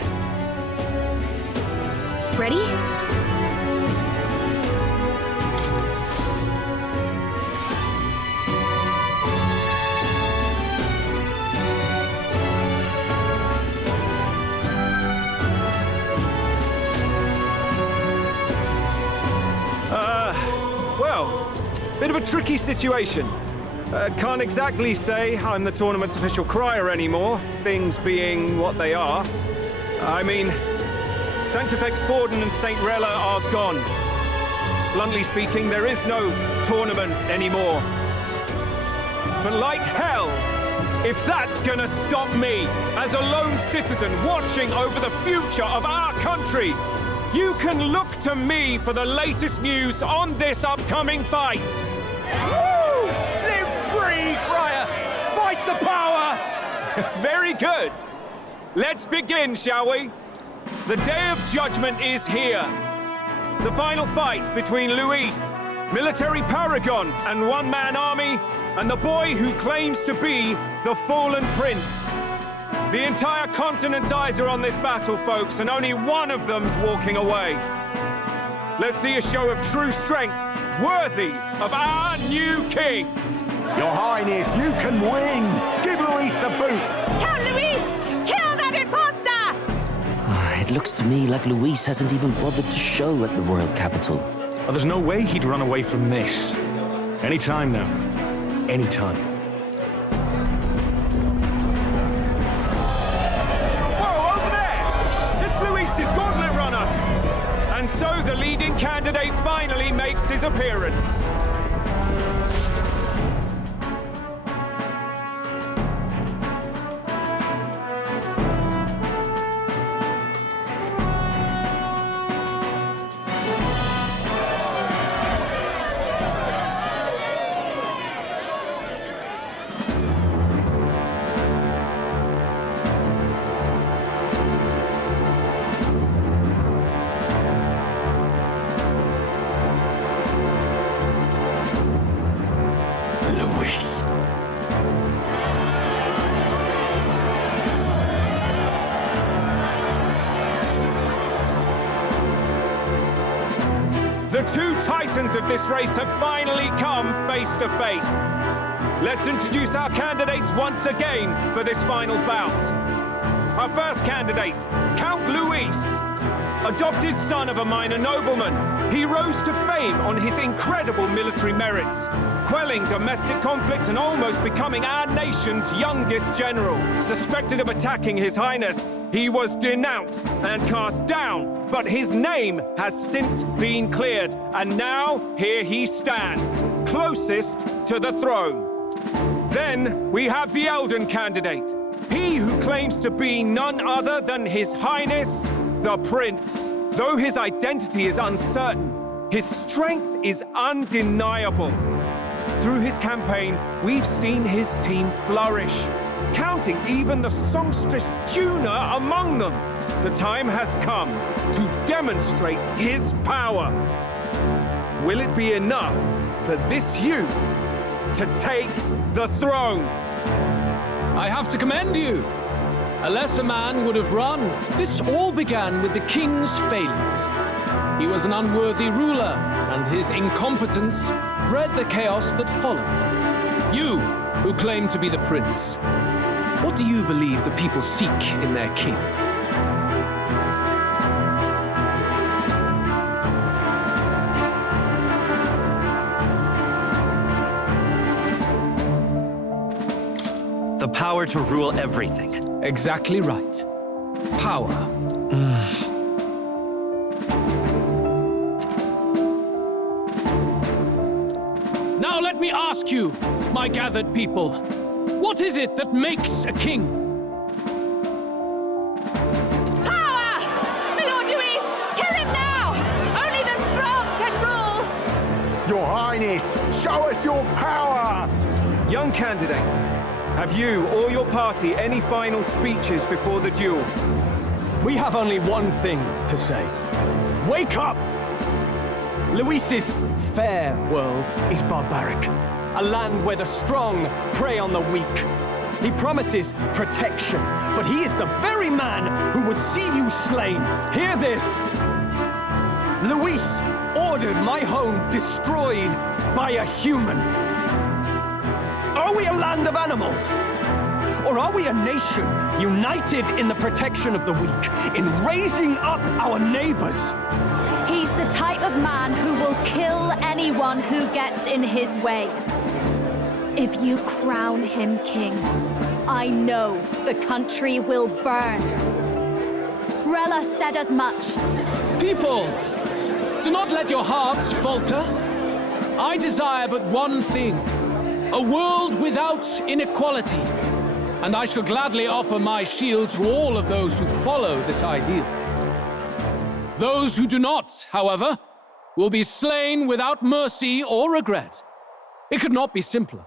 right. Ready? Well, bit of a tricky situation. Can't exactly say I'm the tournament's official crier anymore, things being what they are. I mean, Sanctifex Forden and St. Rella are gone. Bluntly speaking, there is no tournament anymore. But like hell, if that's gonna stop me, as a lone citizen watching over the future of our country, you can look to me for the latest news on this upcoming fight. Woo! Live free, Crier! Fight the power! Very good. Let's begin, shall we? The Day of Judgment is here. The final fight between Luis, military paragon and one-man army, and the boy who claims to be the fallen prince. The entire continent's eyes are on this battle, folks, and only one of them's walking away. Let's see a show of true strength, worthy of our new king. Your Highness, you can win! Give Luis the boot! Count Luis! Kill that imposter! It looks to me like Luis hasn't even bothered to show at the royal capital. Well, there's no way he'd run away from this. Anytime now. Anytime. Whoa, over there! It's Luis's gauntlet runner! And so the leading candidate finally makes his appearance. Luis. The two titans of this race have finally come face to face. Let's introduce our candidates once again for this final bout. Our first candidate, Count Luis. Adopted son of a minor nobleman, he rose to fame on his incredible military merits, quelling domestic conflicts and almost becoming our nation's youngest general. Suspected of attacking His Highness, he was denounced and cast down, but his name has since been cleared, and now here he stands, closest to the throne. Then we have the Elden candidate, he who claims to be none other than His Highness, the Prince. Though his identity is uncertain, his strength is undeniable. Through his campaign, we've seen his team flourish, counting even the songstress Tuna among them. The time has come to demonstrate his power. Will it be enough for this youth to take the throne? I have to commend you. A lesser man would have run. This all began with the king's failings. He was an unworthy ruler, and his incompetence bred the chaos that followed. You, who claim to be the prince, what do you believe the people seek in their king? The power to rule everything. Exactly right. Power. Now let me ask you, my gathered people, what is it that makes a king? Power! My Lord Luis, kill him now! Only the strong can rule! Your Highness, show us your power! Young candidate, have you or your party any final speeches before the duel? We have only one thing to say. Wake up! Luis's fair world is barbaric. A land where the strong prey on the weak. He promises protection, but he is the very man who would see you slain. Hear this. Luis ordered my home destroyed by a human. Are we a land of animals? Or are we a nation united in the protection of the weak, in raising up our neighbors? He's the type of man who will kill anyone who gets in his way. If you crown him king, I know the country will burn. Rella said as much. People, do not let your hearts falter. I desire but one thing, a world without inequality. And I shall gladly offer my shield to all of those who follow this ideal. Those who do not, however, will be slain without mercy or regret. It could not be simpler.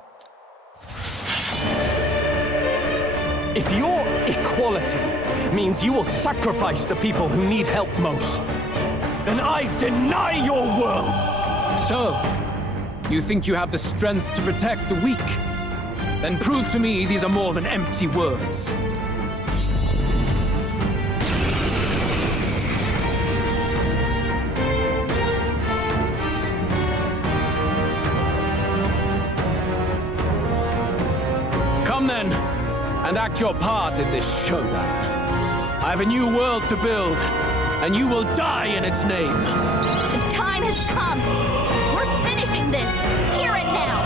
If your equality means you will sacrifice the people who need help most, then I deny your world! So, you think you have the strength to protect the weak? Then prove to me these are more than empty words. Come then, and act your part in this showdown. I have a new world to build, and you will die in its name. The time has come. We're finishing this. Hear it now.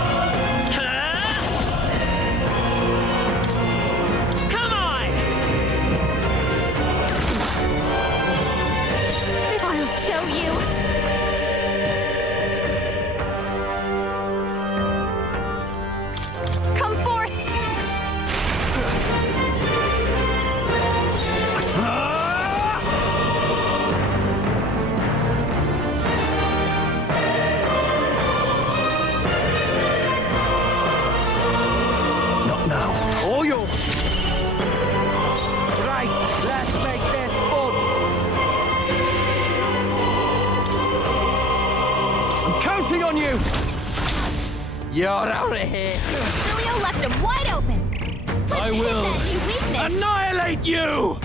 Come on! I'll show you. Come forth. Not now. All yours. Right, let's make this fun. I'm counting on you! You're out of here. Julio left him wide open. Let's I hit will that new weakness. annihilate you!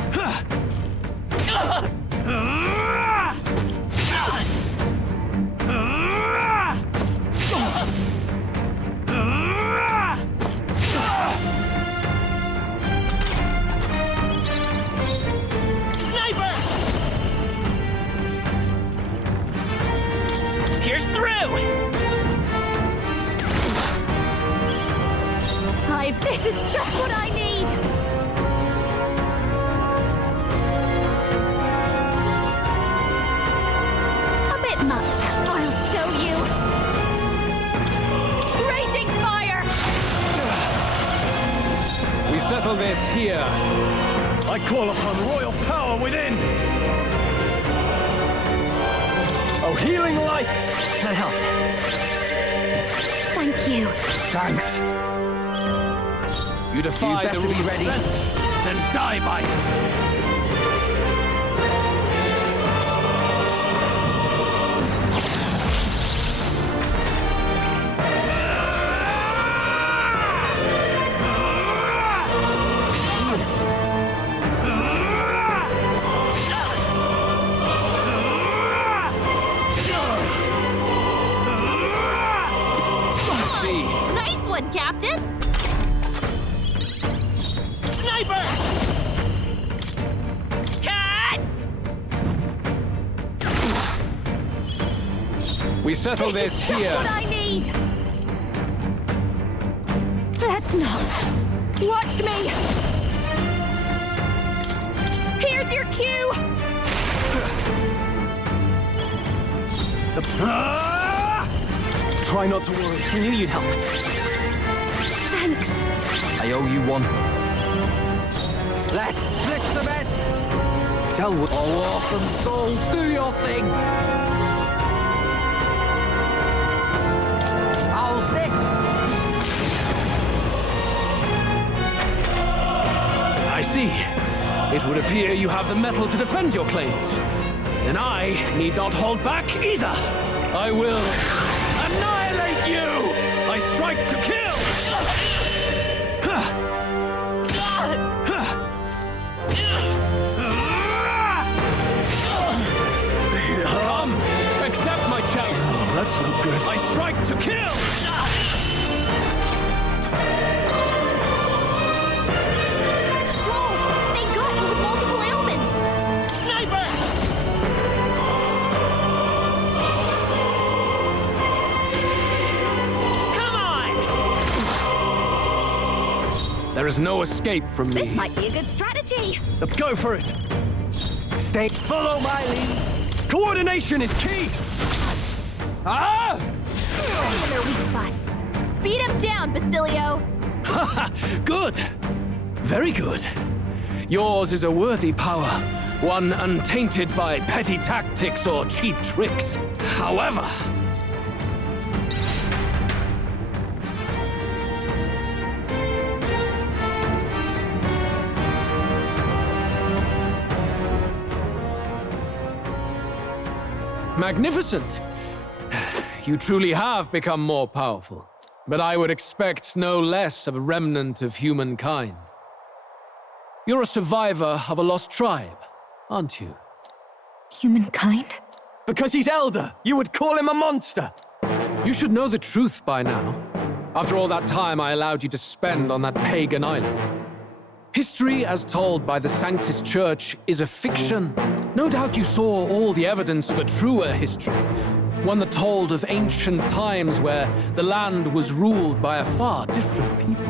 Sniper! Pierce through! Hive, this is just what I need. A bit much. I'll show you. Raging fire! We settle this here. I call upon royal power within! Oh, healing light! That helped. Thank you. Thanks. You defy You the better be rule's ready. strength, then die by it. See, Nice one, Captain. Sniper! Cat! we settle This is this just here. what I need. Let's not. Watch me. Here's your cue. Try not to worry. I knew you'd help. Thanks. I owe you one. Let's split some heads. Tell what. Oh, awesome souls, do your thing. How's this? I see. It would appear you have the metal to defend your claims. Then I need not hold back either. I will annihilate you! I strike to kill! That's no good. I strike to kill! Stroll! They got you with multiple ailments! Sniper! Come on! There is no escape from me. This might be a good strategy! Go for it! Stay. Follow my lead! Coordination is key! Ah! In their weak spot. Beat him down, Basilio! Good. Very good. Yours is a worthy power, one untainted by petty tactics or cheap tricks. However, magnificent. You truly have become more powerful. But I would expect no less of a remnant of humankind. You're a survivor of a lost tribe, aren't you? Humankind? Because he's elder, you would call him a monster! You should know the truth by now. After all that time I allowed you to spend on that pagan island. History, as told by the Sanctus Church, is a fiction. No doubt you saw all the evidence of a truer history. One that told of ancient times where the land was ruled by a far different people.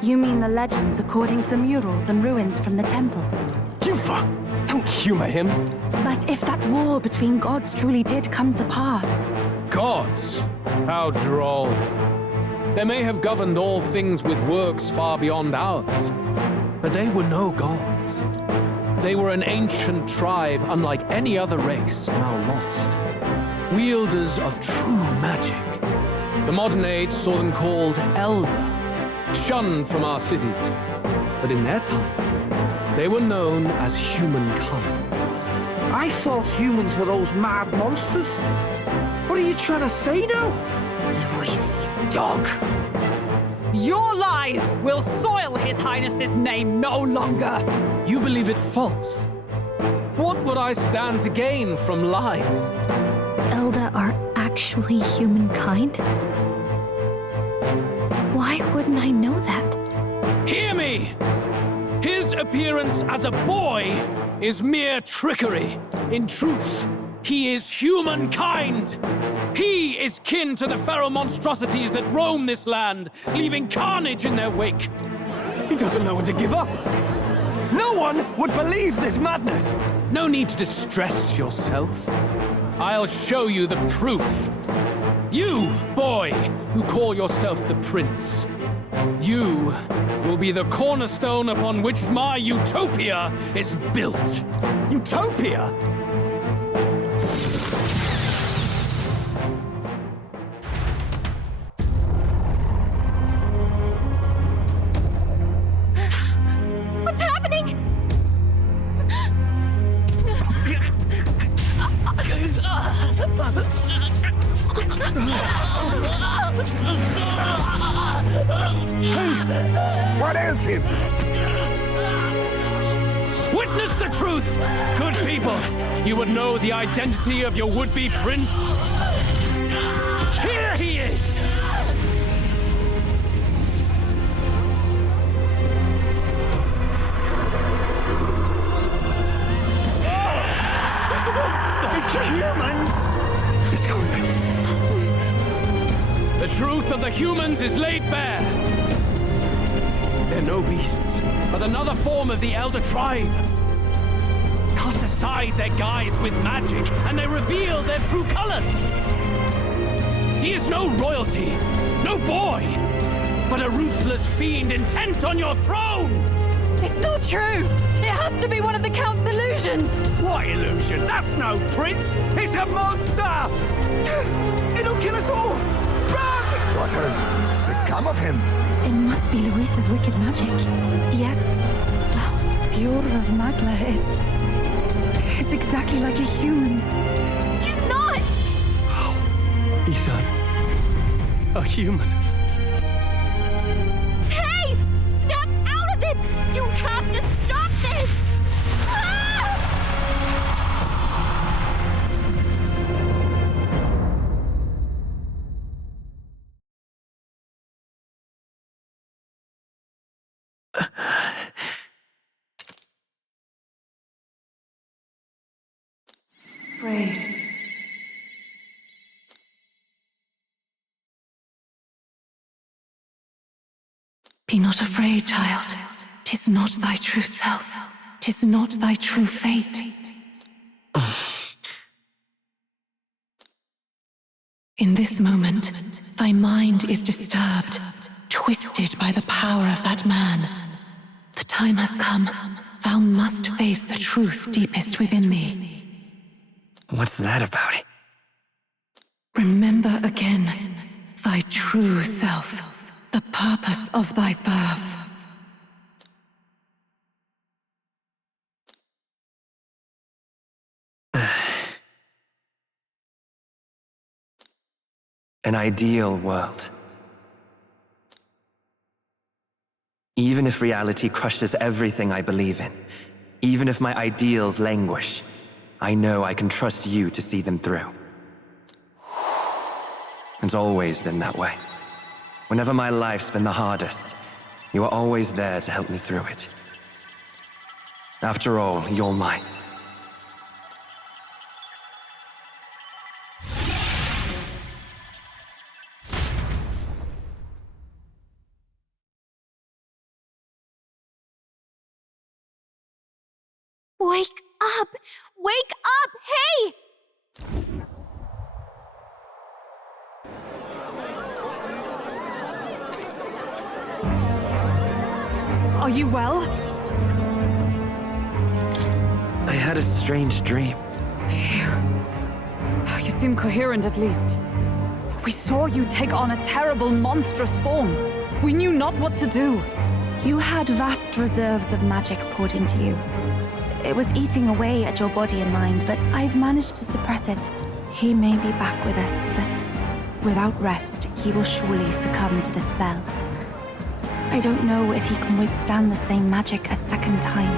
You mean the legends according to the murals and ruins from the temple? Yufa! Don't humor him! But if that war between gods truly did come to pass... Gods? How droll. They may have governed all things with works far beyond ours, but they were no gods. They were an ancient tribe unlike any other race, now lost. Wielders of true magic. The modern age saw them called Elder, shunned from our cities. But in their time, they were known as humankind. I thought humans were those mad monsters. What are you trying to say now? Luis, you dog! Your lies will soil His Highness's name no longer! You believe it false? What would I stand to gain from lies? Elda are actually humankind? Why wouldn't I know that? Hear me! His appearance as a boy is mere trickery. In truth, he is humankind. He is kin to the feral monstrosities that roam this land, leaving carnage in their wake. He doesn't know when to give up! No one would believe this madness! No need to distress yourself. I'll show you the proof. You, boy, who call yourself the prince. You will be the cornerstone upon which my utopia is built. Utopia? What's happening? What is him? Witness the truth, good people. You would know the identity of your would-be prince. Here he is! It's a monster! It's a human! It's going... The truth of the humans is laid bare. They're no beasts, but another form of the Elder Tribe. Cast aside their guise with magic, and they reveal their true colors. He is no royalty, no boy, but a ruthless fiend intent on your throne! It's not true! It has to be one of the Count's illusions! What illusion? That's no prince! It's a monster! It'll kill us all! Run! What has become of him? It must be Luis's wicked magic. Yet, the aura of Magla, it's exactly like a human's. He's not! He's a human. Hey! Snap out of it! You have to stop this! Ah! afraid. Be not afraid, child. 'Tis not thy true self. 'Tis not thy true fate. In this moment, thy mind is disturbed, twisted by the power of that man. The time has come. Thou must face the truth deepest within thee. What's that about? Remember again thy true self, the purpose of thy birth. An ideal world. Even if reality crushes everything I believe in, even if my ideals languish, I know I can trust you to see them through. It's always been that way. Whenever my life's been the hardest, you are always there to help me through it. After all, you're mine. Wake up! Wake up! Hey! Are you well? I had a strange dream. Phew. You seem coherent at least. We saw you take on a terrible, monstrous form. We knew not what to do. You had vast reserves of magic poured into you. It was eating away at your body and mind, but I've managed to suppress it. He may be back with us, but without rest, he will surely succumb to the spell. I don't know if he can withstand the same magic a second time.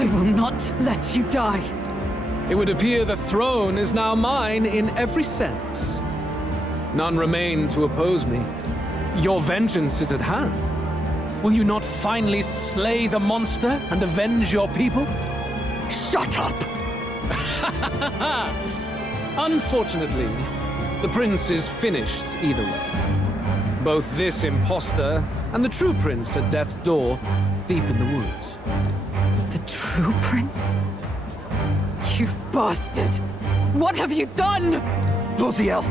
I will not let you die. It would appear the throne is now mine in every sense. None remain to oppose me. Your vengeance is at hand. Will you not finally slay the monster and avenge your people? Shut up! Unfortunately, the prince is finished either way. Both this imposter and the true prince at death's door, deep in the woods. The true prince? You bastard! What have you done? Bloody hell!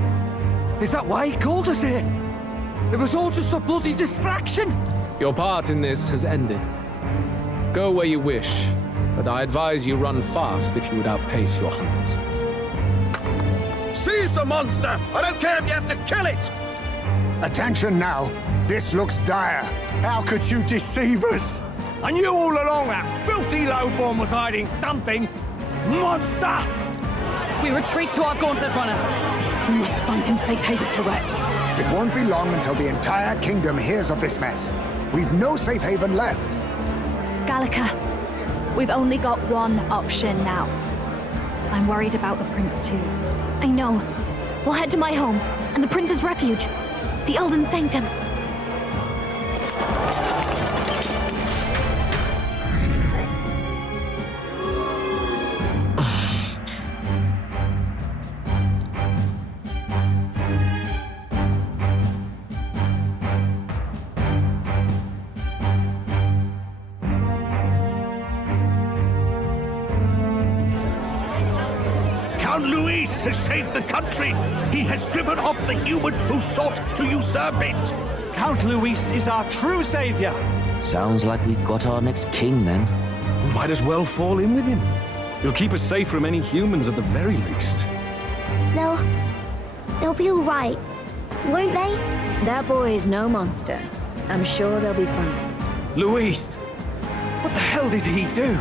Is that why he called us here? It was all just a bloody distraction! Your part in this has ended. Go where you wish, but I advise you run fast if you would outpace your hunters. Seize the monster! I don't care if you have to kill it! Attention now. This looks dire. How could you deceive us? I knew all along that filthy lowborn was hiding something. Monster! We retreat to our gauntlet runner. We must find him safe haven to rest. It won't be long until the entire kingdom hears of this mess. We've no safe haven left. Gallica, we've only got one option now. I'm worried about the prince too. I know. We'll head to my home and the prince's refuge, the Elden Sanctum. Count Luis has saved the country. He has driven off the human who sought to usurp it. Count Luis is our true savior. Sounds like we've got our next king, then. Might as well fall in with him. He'll keep us safe from any humans at the very least. They'll be all right, won't they? That boy is no monster. I'm sure they'll be fine. Luis! What the hell did he do?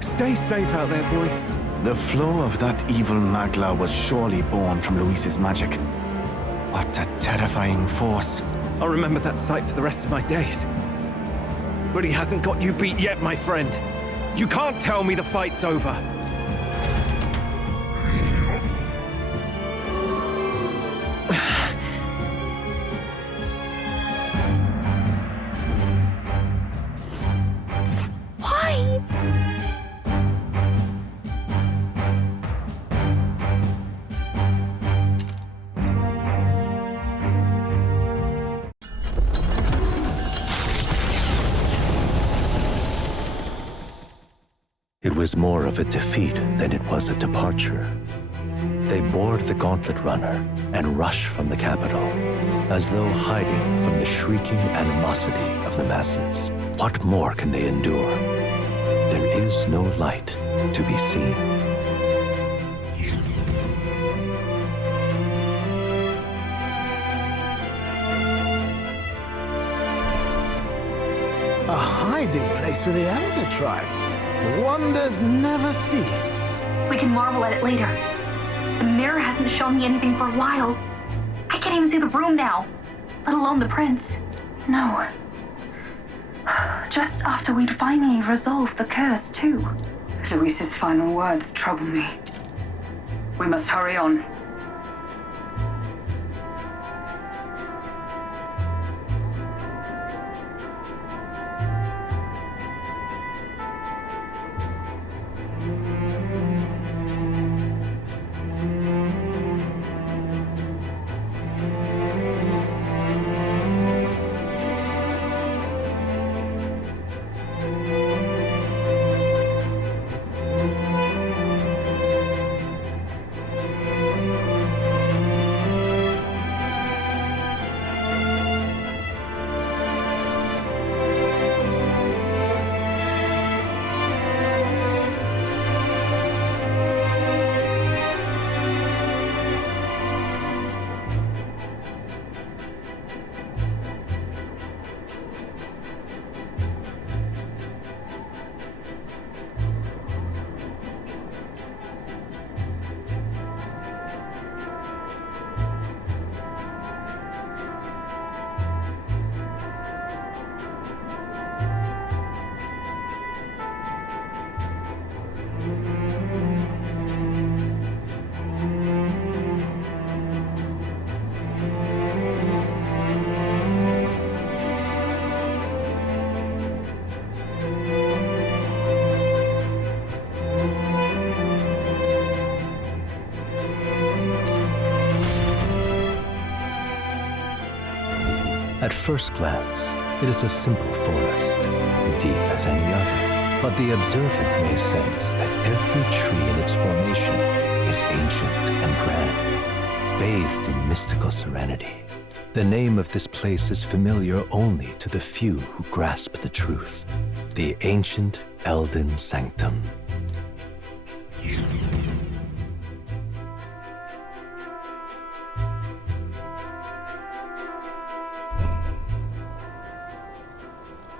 Stay safe out there, boy. The flow of that evil Magla was surely born from Luis's magic. What a terrifying force. I'll remember that sight for the rest of my days. But he hasn't got you beat yet, my friend. You can't tell me the fight's over. It was more of a defeat than it was a departure. They board the gauntlet runner and rush from the capital, as though hiding from the shrieking animosity of the masses. What more can they endure? There is no light to be seen. A hiding place for the Elder Tribe. Wonders never cease. We can marvel at it later. The mirror hasn't shown me anything for a while. I can't even see the room now, let alone the prince. No. Just after we'd finally resolved the curse, too. Luis's final words trouble me. We must hurry on. At first glance, it is a simple forest, deep as any other. But the observant may sense that every tree in its formation is ancient and grand, bathed in mystical serenity. The name of this place is familiar only to the few who grasp the truth. The ancient Elden Sanctum.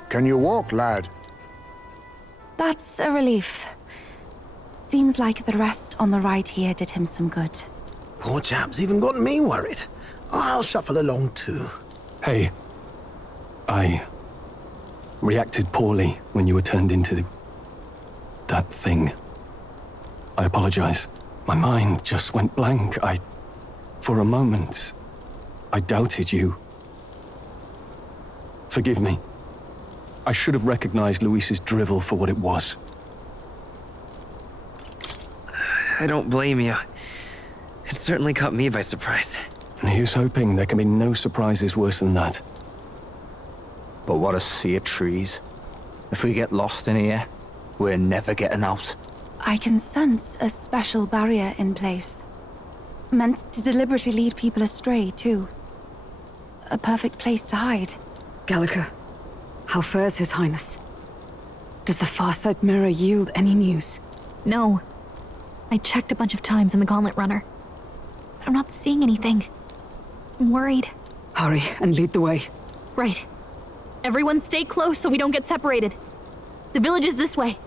Can you walk, lad? That's a relief. Seems like the rest on the right here did him some good. Poor chap's even got me worried. I'll shuffle along too. Hey, I reacted poorly when you were turned into that thing. I apologize. My mind just went blank. For a moment, I doubted you. Forgive me. I should have recognized Luis's drivel for what it was. I don't blame you. It certainly caught me by surprise. And here's hoping there can be no surprises worse than that. But what a sea of trees. If we get lost in here, we're never getting out. I can sense a special barrier in place. Meant to deliberately lead people astray, too. A perfect place to hide. Gallica, how fares His Highness? Does the Farsight mirror yield any news? No. I checked a bunch of times in the Gauntlet Runner. I'm not seeing anything. I'm worried. Hurry and lead the way. Right. Everyone stay close so we don't get separated. The village is this way.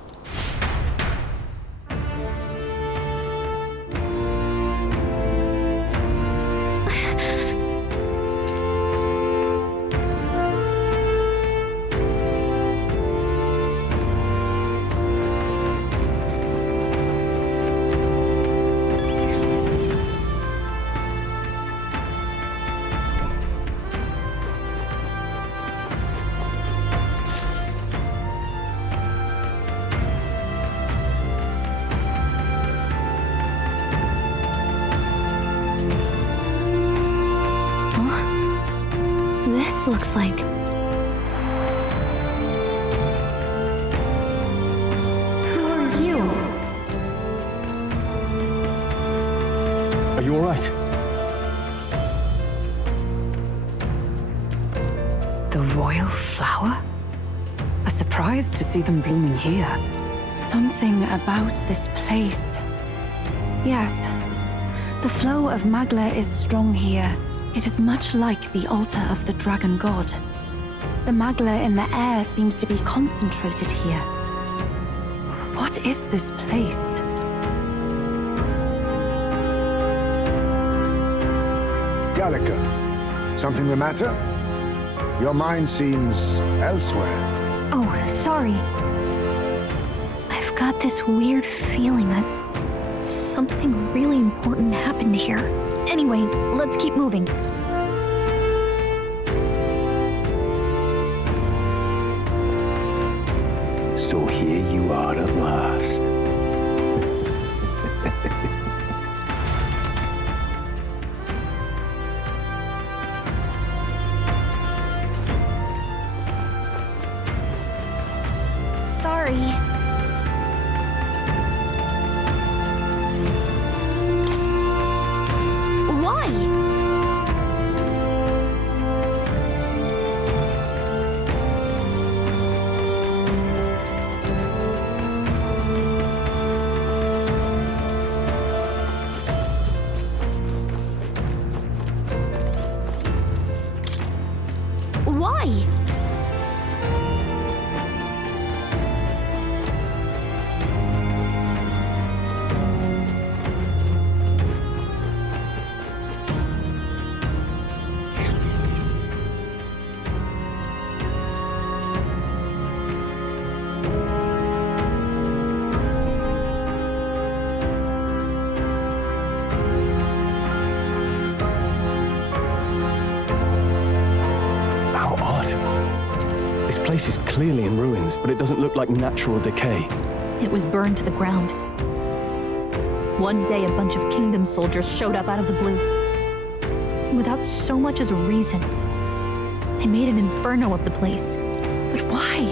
This looks like... Who are you? Are you all right? The royal flower? A surprise to see them blooming here. Something about this place. Yes. The flow of Magla is strong here. It is much like the altar of the dragon god. The Magla in the air seems to be concentrated here. What is this place? Gallica, something the matter? Your mind seems elsewhere. Oh, sorry. I've got this weird feeling that something really important happened here. Anyway, let's keep moving. So here you are at last. Sorry. Why? Why? How odd. This place is clearly in ruins, but it doesn't look like natural decay. It was burned to the ground. One day, a bunch of kingdom soldiers showed up out of the blue. Without so much as a reason. They made an inferno of the place. But why?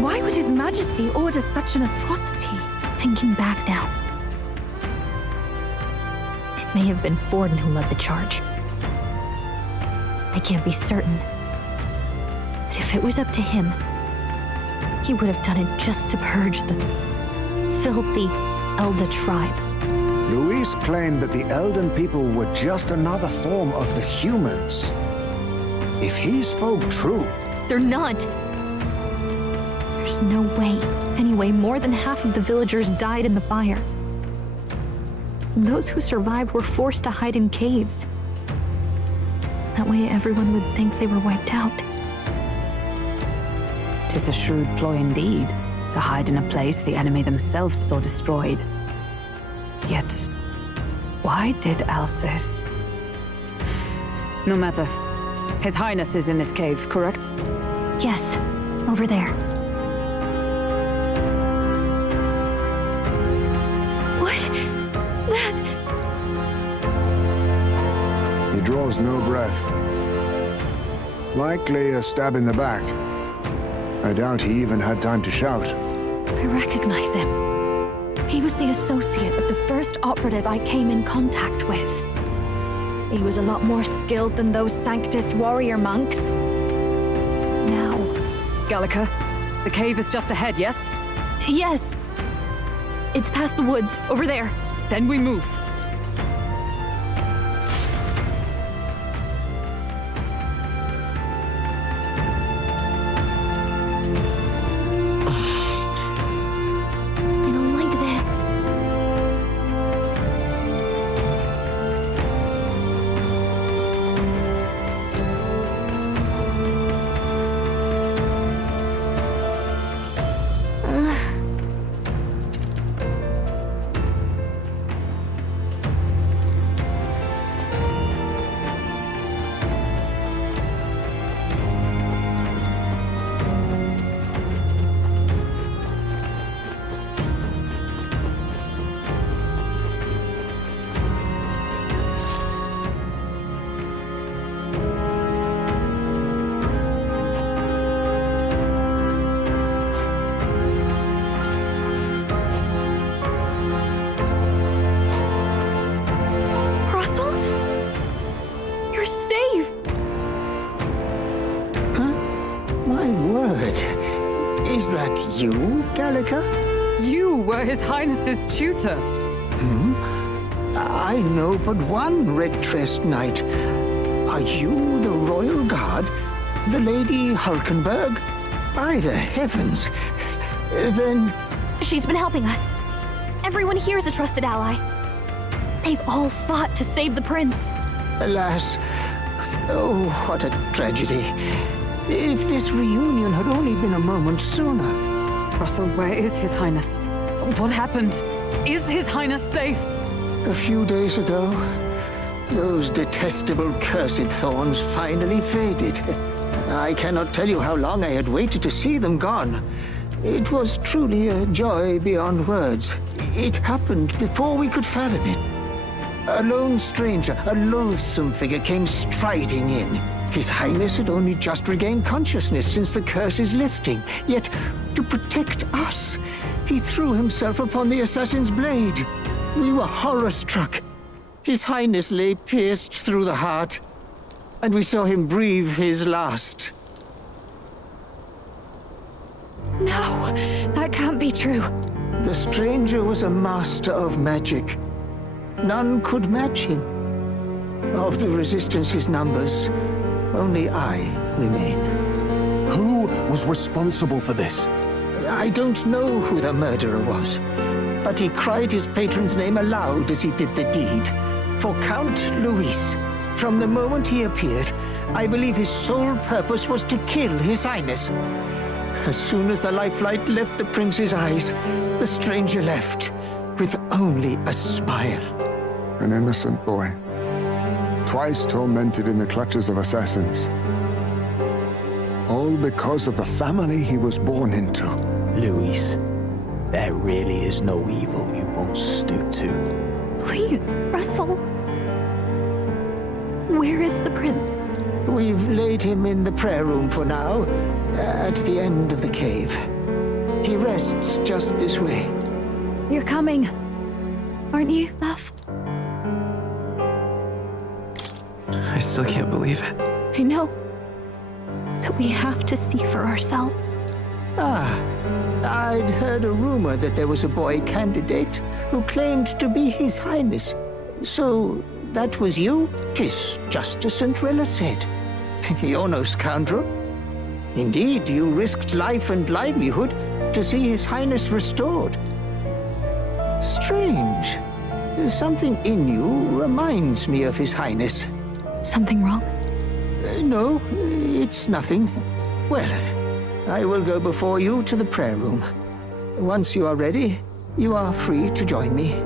Why would His Majesty order such an atrocity? Thinking back now, it may have been Forden who led the charge. I can't be certain. But if it was up to him, he would have done it just to purge the filthy Elder tribe. Luis claimed that the Elden people were just another form of the humans. If he spoke true... They're not. There's no way. Anyway, more than half of the villagers died in the fire. And those who survived were forced to hide in caves. That way everyone would think they were wiped out. 'Tis a shrewd ploy indeed, to hide in a place the enemy themselves saw destroyed. Yet, why did Alcest? No matter. His Highness is in this cave, correct? Yes, over there. What? That... He draws no breath. Likely a stab in the back. I doubt he even had time to shout. I recognize him. He was the associate of the first operative I came in contact with. He was a lot more skilled than those Sanctist warrior monks. Now... Gallica, the cave is just ahead, yes? Yes. It's past the woods, over there. Then we move. I don't like this. You, Gallica? You were His Highness's tutor. I know but one red-dressed knight. Are you the royal guard? The Lady Hulkenberg? By the heavens. Then... She's been helping us. Everyone here is a trusted ally. They've all fought to save the prince. Alas. Oh, what a tragedy. If this reunion had only been a moment sooner. Russell, where is His Highness? What happened? Is His Highness safe? A few days ago, those detestable cursed thorns finally faded. I cannot tell you how long I had waited to see them gone. It was truly a joy beyond words. It happened before we could fathom it. A lone stranger, a loathsome figure, came striding in. His Highness had only just regained consciousness since the curse's lifting. Yet, to protect us, he threw himself upon the assassin's blade. We were horror-struck. His Highness lay pierced through the heart, and we saw him breathe his last. No, that can't be true. The stranger was a master of magic. None could match him. Of the Resistance's numbers, only I remain. Who was responsible for this? I don't know who the murderer was, but he cried his patron's name aloud as he did the deed. For Count Luis, from the moment he appeared, I believe his sole purpose was to kill His Highness. As soon as the lifelight left the prince's eyes, the stranger left, with only a smile. An innocent boy, twice tormented in the clutches of assassins. All because of the family he was born into. Luis, there really is no evil you won't stoop to. Please, Russell. Where is the prince? We've laid him in the prayer room for now, at the end of the cave. He rests just this way. You're coming, aren't you, love? I still can't believe it. I know. But we have to see for ourselves. I'd heard a rumor that there was a boy candidate who claimed to be His Highness. So, that was you? 'Tis just as Cinderella said. You're no scoundrel. Indeed, you risked life and livelihood to see His Highness restored. Strange. Something in you reminds me of His Highness. Something wrong? No, it's nothing. Well, I will go before you to the prayer room. Once you are ready, you are free to join me.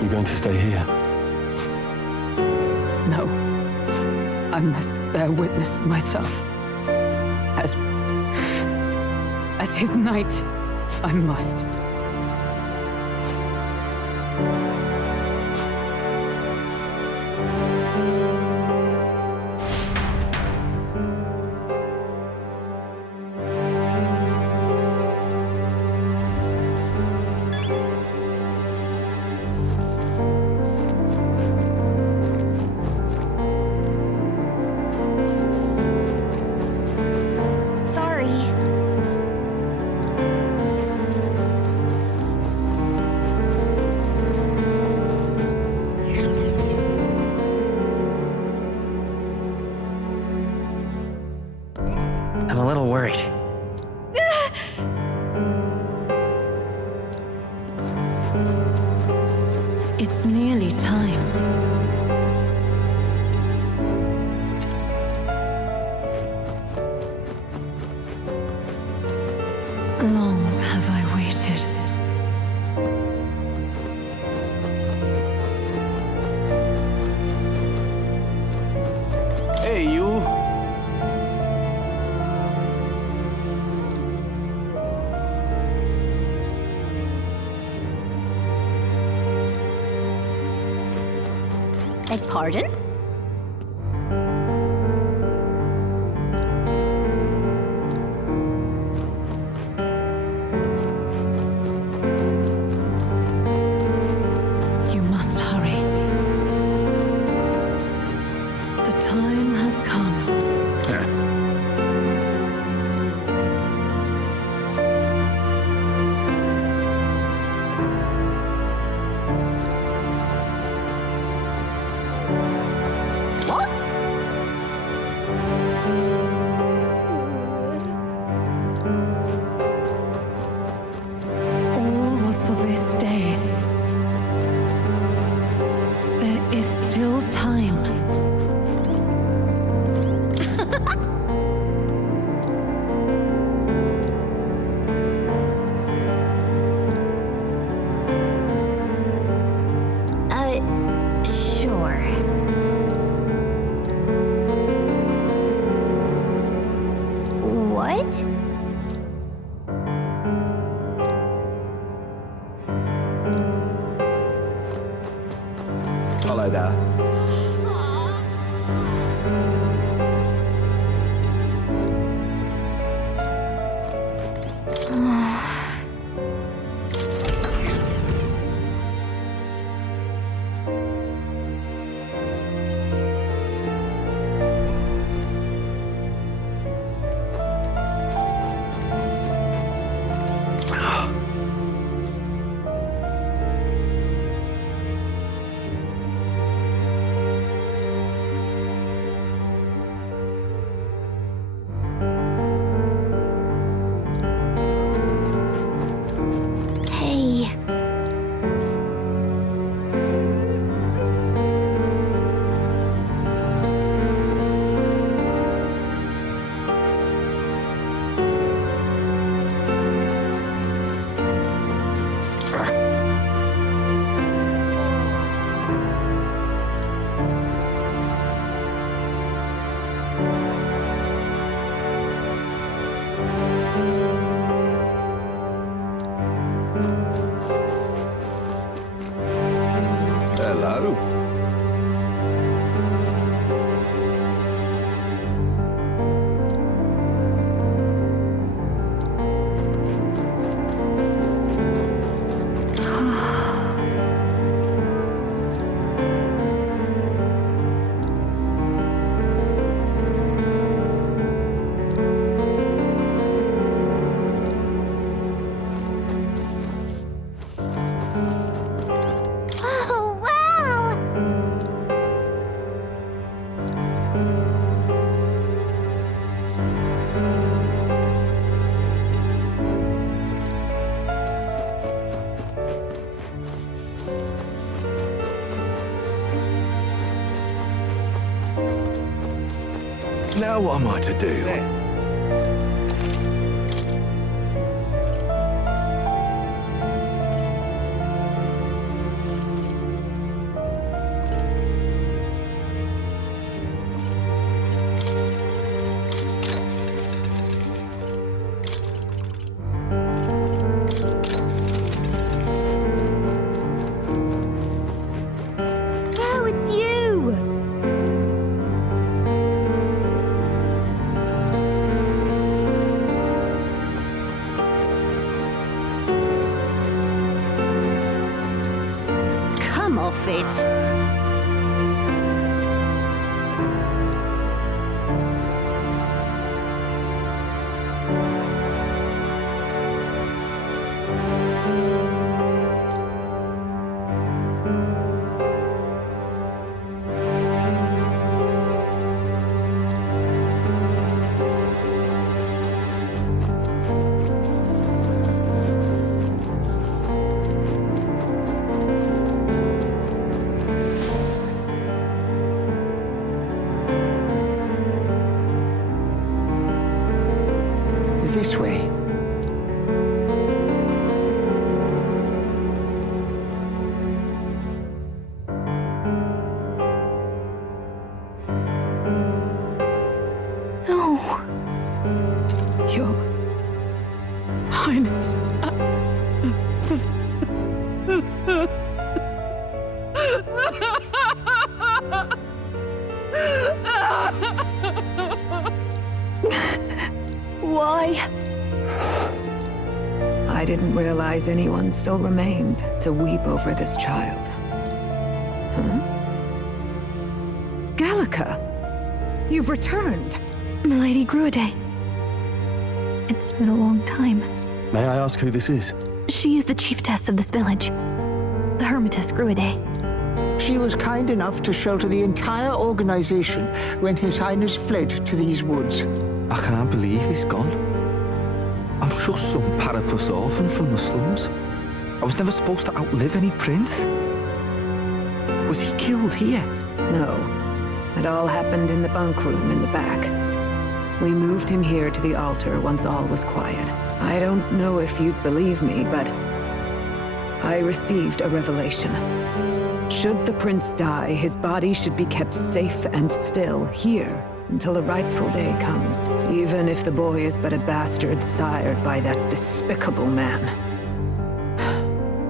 You going to stay here? No. I must bear witness myself. As his knight, I must. I'm a little worried. It's nearly time. Long have I waited. Hey, you. Beg pardon? What? All was for this day. There is still time. Sure. What? Follow that. Hey. Hello. Oh, wow! Now what am I to do? Oh, it's you! Come off it. This way. No. Your Highness. Why? I didn't realize anyone still remained to weep over this child. Huh? Gallica, you've returned. Milady Gruide. It's been a long time. May I ask who this is? She is the chiefess of this village. The Hermitess Gruide. She was kind enough to shelter the entire organization when His Highness fled to these woods. I can't believe he's gone. I'm just some parapus orphan from the slums. I was never supposed to outlive any prince. Was he killed here? No. It all happened in the bunk room in the back. We moved him here to the altar once all was quiet. I don't know if you'd believe me, but I received a revelation. Should the prince die, his body should be kept safe and still here until the rightful day comes, even if the boy is but a bastard sired by that despicable man.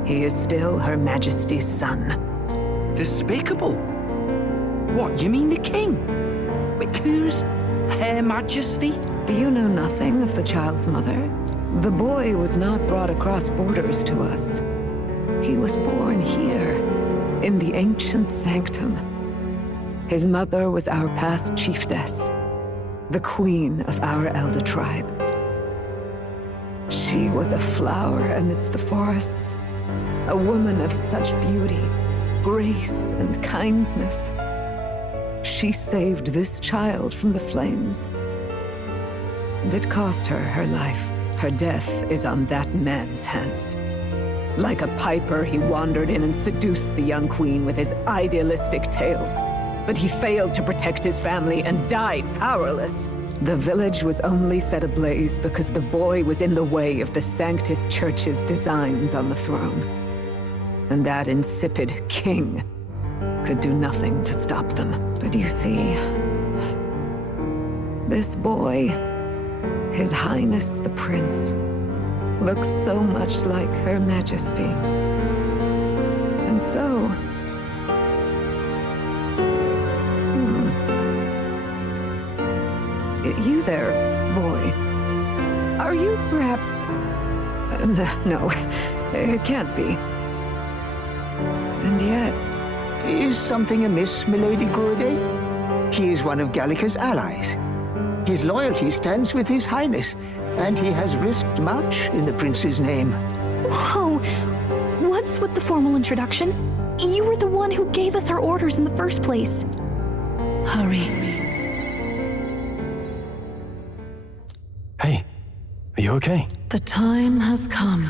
He is still Her Majesty's son. Despicable? What, you mean the king? Wait, who's Her Majesty? Do you know nothing of the child's mother? The boy was not brought across borders to us. He was born here, in the ancient sanctum. His mother was our past chiefess, the queen of our elder tribe. She was a flower amidst the forests, a woman of such beauty, grace, and kindness. She saved this child from the flames, and it cost her her life. Her death is on that man's hands. Like a piper, he wandered in and seduced the young queen with his idealistic tales. But he failed to protect his family and died powerless. The village was only set ablaze because the boy was in the way of the Sanctus Church's designs on the throne. And that insipid king could do nothing to stop them. But you see, this boy, His Highness the Prince, looks so much like Her Majesty. And so... You there, boy. Are you perhaps... No, it can't be. And yet... Is something amiss, Milady Gourdet? He is one of Gallica's allies. His loyalty stands with His Highness, and he has risked much in the prince's name. Whoa! What's with the formal introduction? You were the one who gave us our orders in the first place. Hurry. Hey, are you okay? The time has come.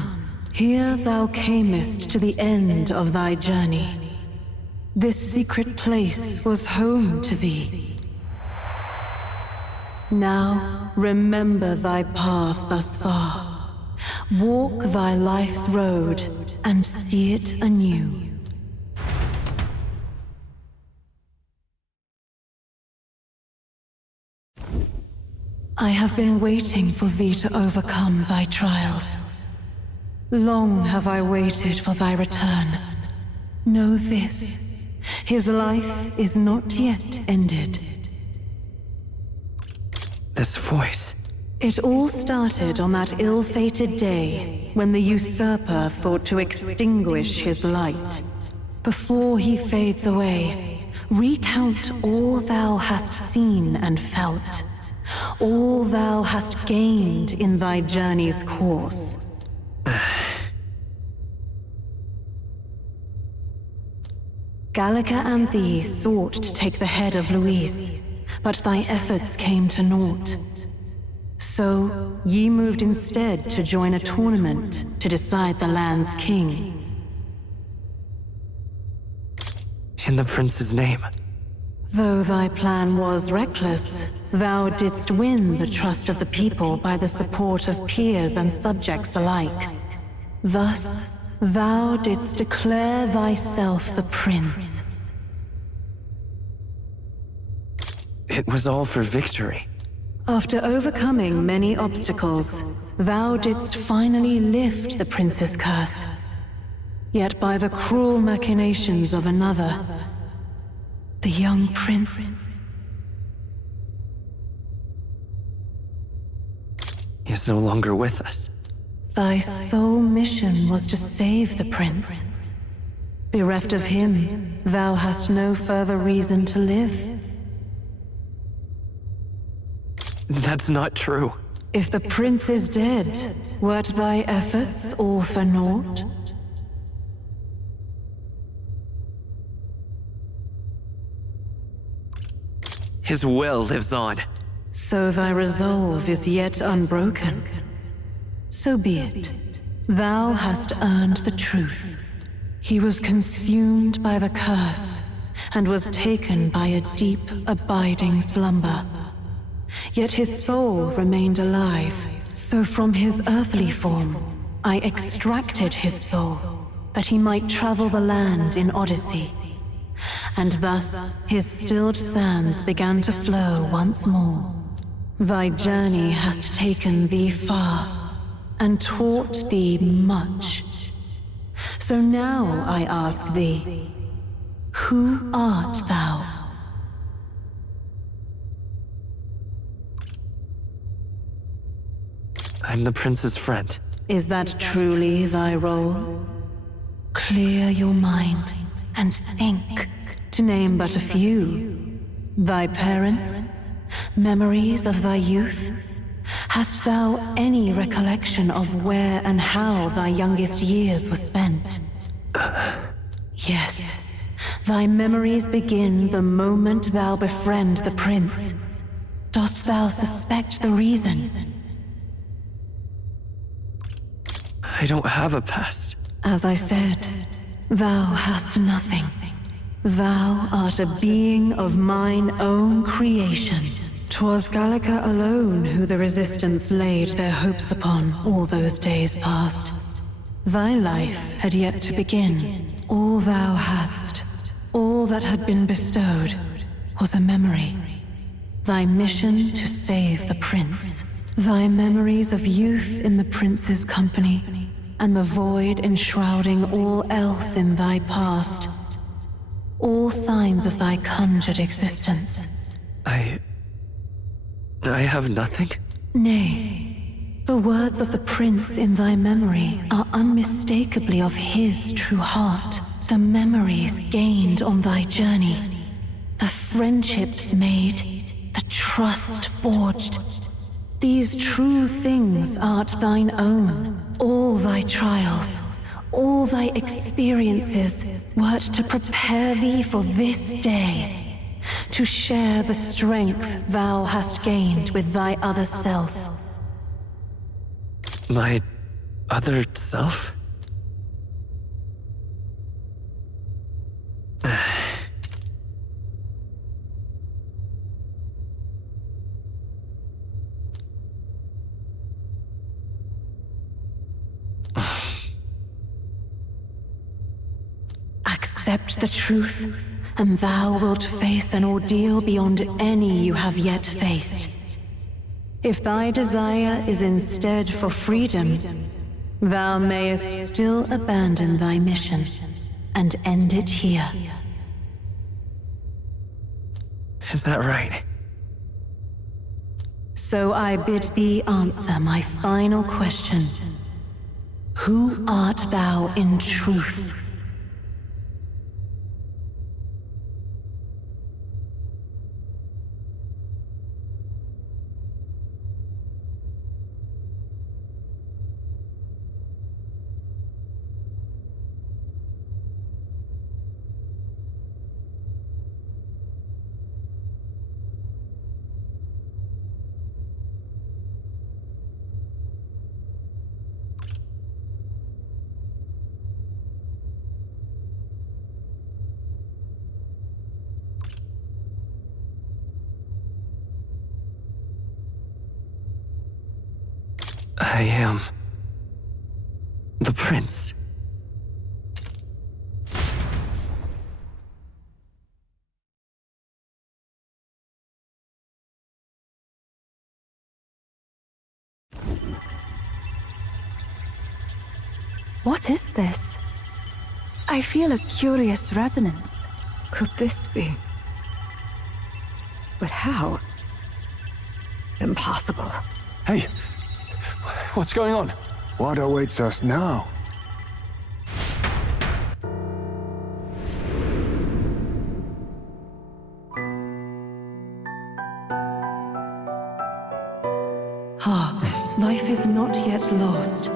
Here thou camest to the end of thy journey. This secret place was home to thee. Now remember thy path thus far. Walk thy life's road and see it anew. I have been waiting for thee to overcome thy trials. Long have I waited for thy return. Know this, his life is not yet ended. This voice. It all started on that ill-fated day when the usurper thought to extinguish his light. Before he fades away, recount all thou hast seen and felt. All thou hast gained in thy journey's course. Gallica and thee sought to take the head of Louise, but thy efforts came to naught. So, ye moved instead to join a tournament to decide the land's king. In the prince's name. Though thy plan was reckless, thou didst win the trust of the people by the support of peers and subjects alike. Thus, thou didst declare thyself the prince. It was all for victory. After overcoming many obstacles, thou didst finally lift the prince's curse. Yet by the cruel machinations of another, the young prince... He is no longer with us. Thy sole mission was to save the prince. Bereft of him, thou hast no further reason to live. That's not true. If the prince is dead, wert thy efforts all for naught? His will lives on. So thy resolve is yet unbroken. So be it. Thou hast earned the truth. He was consumed by the curse, and was taken by a deep, abiding slumber. Yet his soul remained alive, so from his earthly form, I extracted his soul, that he might travel the land in Odyssey. And thus his stilled sands began to flow once more. Thy journey hast taken thee far, and taught thee much. So now I ask thee, who art thou? I'm the prince's friend. Is that truly thy role? Clear your mind and think, to name but a few. Thy parents, memories of thy youth? Hast thou any recollection of where and how thy youngest years were spent? Yes, thy memories begin the moment thou befriend the prince. Dost thou suspect the reason? I don't have a past. As I said, thou hast nothing. Thou art a being of mine own creation. 'Twas Gallica alone who the Resistance laid their hopes upon all those days past. Thy life had yet to begin. All thou hadst, all that had been bestowed, was a memory. Thy mission to save the prince. Thy memories of youth in the prince's company, and the void enshrouding all else in thy past. All signs of thy conjured existence. I have nothing? Nay, the words of the prince in thy memory are unmistakably of his true heart. The memories gained on thy journey, the friendships made, the trust forged. These true things art thine own. All thy trials, all thy experiences wert to prepare thee for this day. To share the strength thou hast gained with thy other self. My other self? Accept the truth, and thou wilt face an ordeal beyond any you have yet faced. If thy desire is instead for freedom, thou mayest still abandon thy mission and end it here. Is that right? So I bid thee answer my final question. Who art thou in truth? I am the prince. What is this? I feel a curious resonance. Could this be? But how? Impossible. Hey, what's going on? What awaits us now? Hark, life is not yet lost.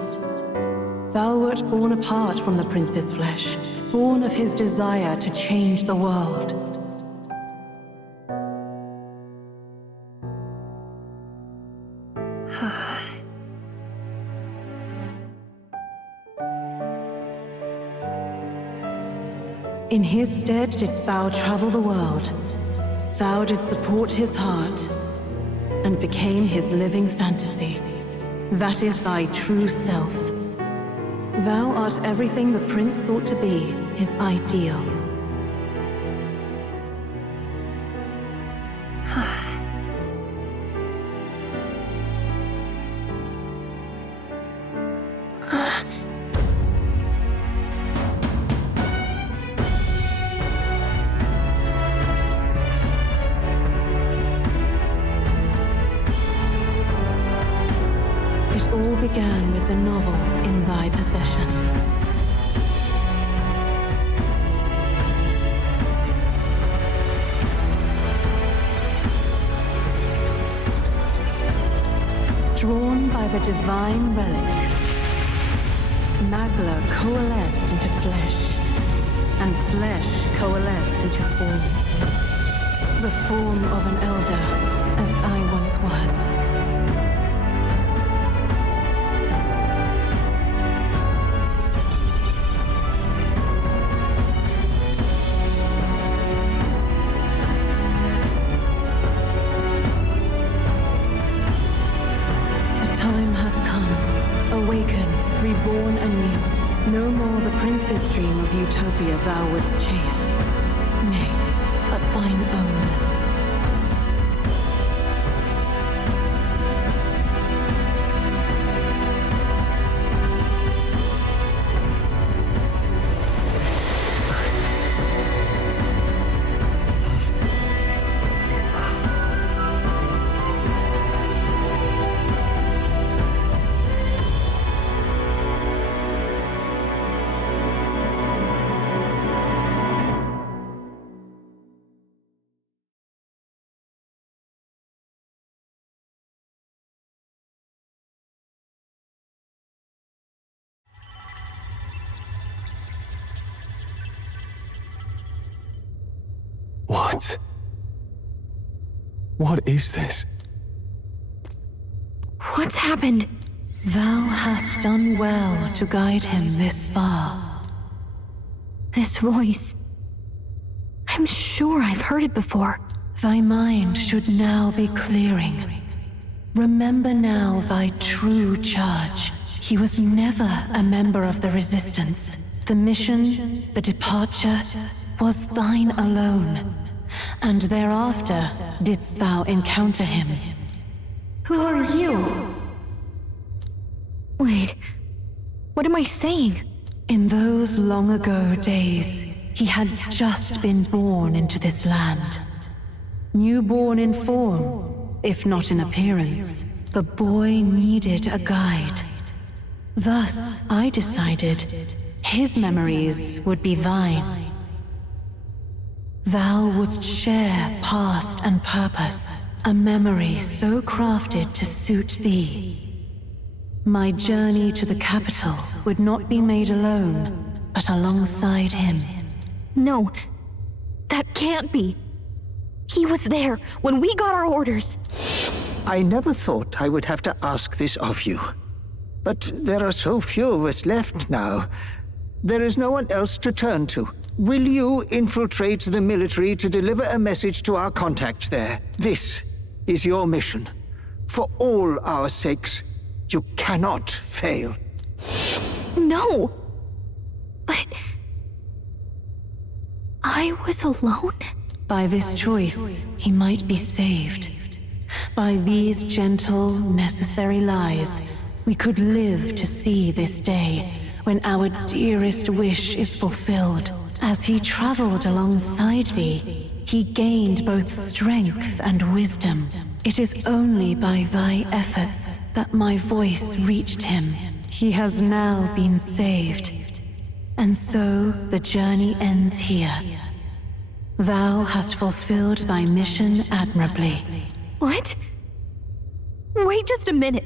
Thou wert born apart from the prince's flesh, born of his desire to change the world. In his stead didst thou travel the world. Thou didst support his heart, and became his living fantasy. That is thy true self. Thou art everything the prince sought to be, his ideal. It all began with the novel in thy possession. Drawn by the divine relic, Magla coalesced into flesh, and flesh coalesced into form. The form of an elder, as I once was. Time hath come, awaken, reborn anew. No more the prince's dream of utopia thou wouldst chase. Nay, but thine own. What? What is this? What's happened? Thou hast done well to guide him this far. This voice. I'm sure I've heard it before. Thy mind should now be clearing. Remember now thy true charge. He was never a member of the Resistance. The mission, the departure, was thine alone. And thereafter didst thou encounter him. Who are you? Wait, what am I saying? In those long ago days, he had just been born into this land. Newborn in form, if not in appearance, the boy needed a guide. Thus, I decided his memories would be thine. Thou wouldst share past and purpose, a memory so crafted to suit thee. My journey to the capital would not be made alone, but alongside him. No, that can't be. He was there when we got our orders. I never thought I would have to ask this of you. But there are so few of us left now. There is no one else to turn to. Will you infiltrate the military to deliver a message to our contact there? This is your mission. For all our sakes, you cannot fail. No! But... I was alone? By this choice, he might be saved. By these gentle, necessary lies, we could live to see this day when our dearest wish is fulfilled. As he traveled alongside thee, he gained both strength and wisdom. It is only by thy efforts that my voice reached him. He has now been saved. And so the journey ends here. Thou hast fulfilled thy mission admirably. What? Wait just a minute.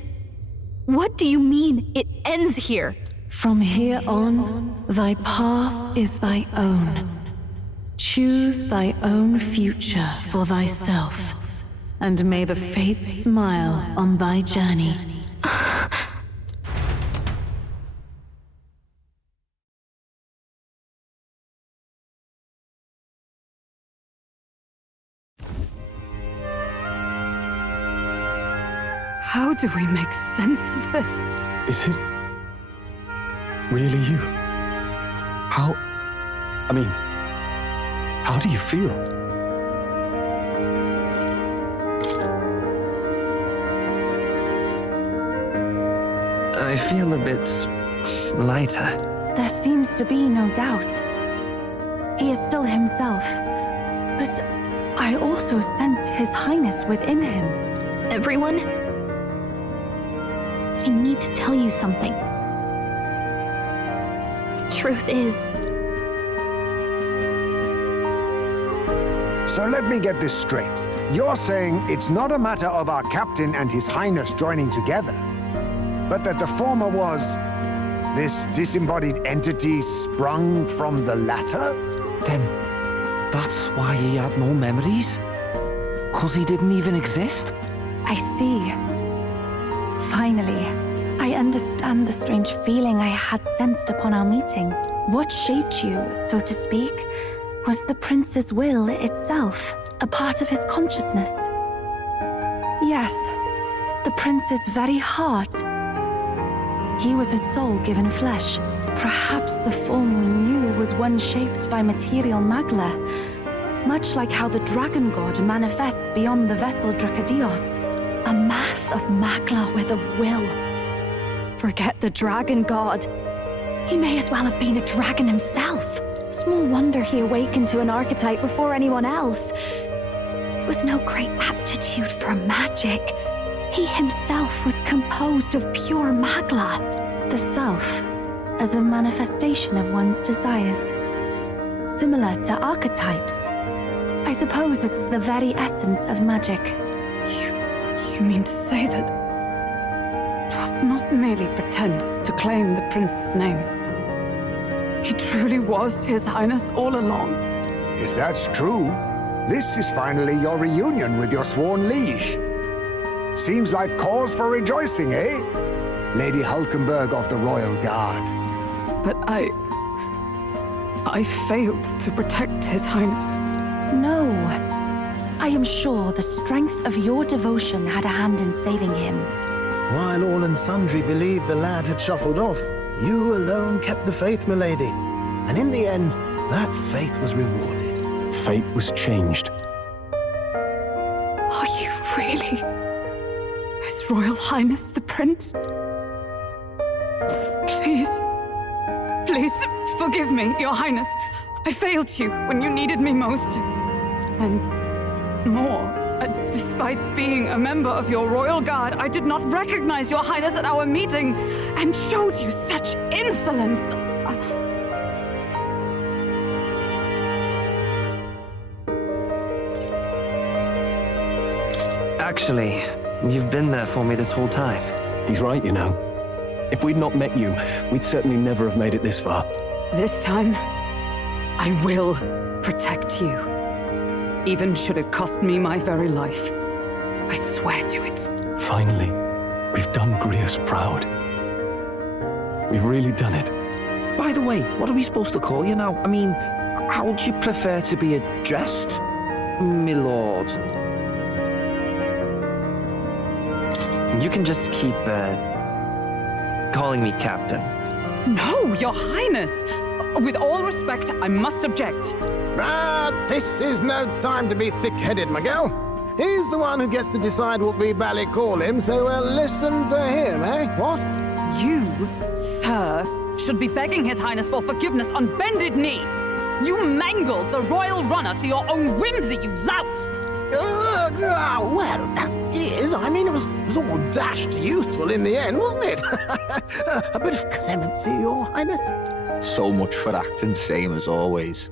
What do you mean, it ends here? From here on, thy path is thy own. Choose thy own future for thyself, and may the fates smile on thy journey. How do we make sense of this? Is it really you? How do you feel? I feel a bit lighter. There seems to be no doubt. He is still himself, but I also sense His Highness within him. Everyone, I need to tell you something. The truth is, So let me get this straight. You're saying it's not a matter of our captain and His Highness joining together, but that the former was this disembodied entity sprung from the latter? Then that's why he had no memories? 'Cause he didn't even exist? I see. Finally, I understand the strange feeling I had sensed upon our meeting. What shaped you, so to speak, was the prince's will itself, a part of his consciousness. Yes, the prince's very heart. He was a soul given flesh. Perhaps the form we knew was one shaped by material magla, much like how the dragon god manifests beyond the vessel Drakadios. A mass of magla with a will. Forget the dragon god. He may as well have been a dragon himself. Small wonder he awakened to an archetype before anyone else. It was no great aptitude for magic. He himself was composed of pure magla. The self, as a manifestation of one's desires. Similar to archetypes. I suppose this is the very essence of magic. You mean to say that it was not merely pretense to claim the prince's name? He truly was His Highness all along. If that's true, this is finally your reunion with your sworn liege. Seems like cause for rejoicing, eh? Lady Hulkenberg of the Royal Guard. But I failed to protect His Highness. No. I am sure the strength of your devotion had a hand in saving him. While all and sundry believed the lad had shuffled off, you alone kept the faith, milady. And in the end, that faith was rewarded. Fate was changed. Are you really His Royal Highness the Prince? Please, forgive me, Your Highness. I failed you when you needed me most. And more, despite being a member of your Royal Guard, I did not recognize Your Highness at our meeting and showed you such insolence. Actually, you've been there for me this whole time. He's right, you know. If we'd not met you, we'd certainly never have made it this far. This time, I will protect you. Even should it cost me my very life. I swear to it. Finally, we've done Grius proud. We've really done it. By the way, what are we supposed to call you now? I mean, how would you prefer to be addressed, my lord? You can just keep, calling me Captain. No, Your Highness! With all respect, I must object. This is no time to be thick-headed, Miguel. He's the one who gets to decide what we bally call him, so we'll listen to him, eh? What? You, sir, should be begging His Highness for forgiveness on bended knee. You mangled the royal runner to your own whimsy, you lout! Well, that is, I mean, it was all dashed useful in the end, wasn't it? A bit of clemency, Your Highness. So much for acting same as always.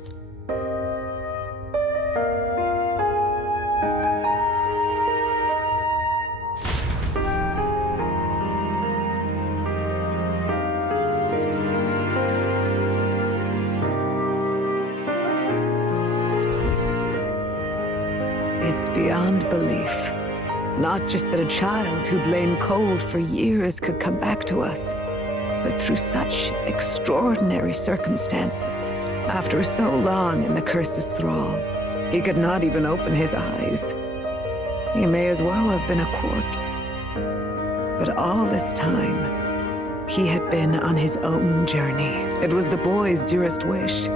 It's beyond belief. Not just that a child who'd lain cold for years could come back to us, but through such extraordinary circumstances. After so long in the curse's thrall, he could not even open his eyes. He may as well have been a corpse. But all this time, he had been on his own journey. It was the boy's dearest wish.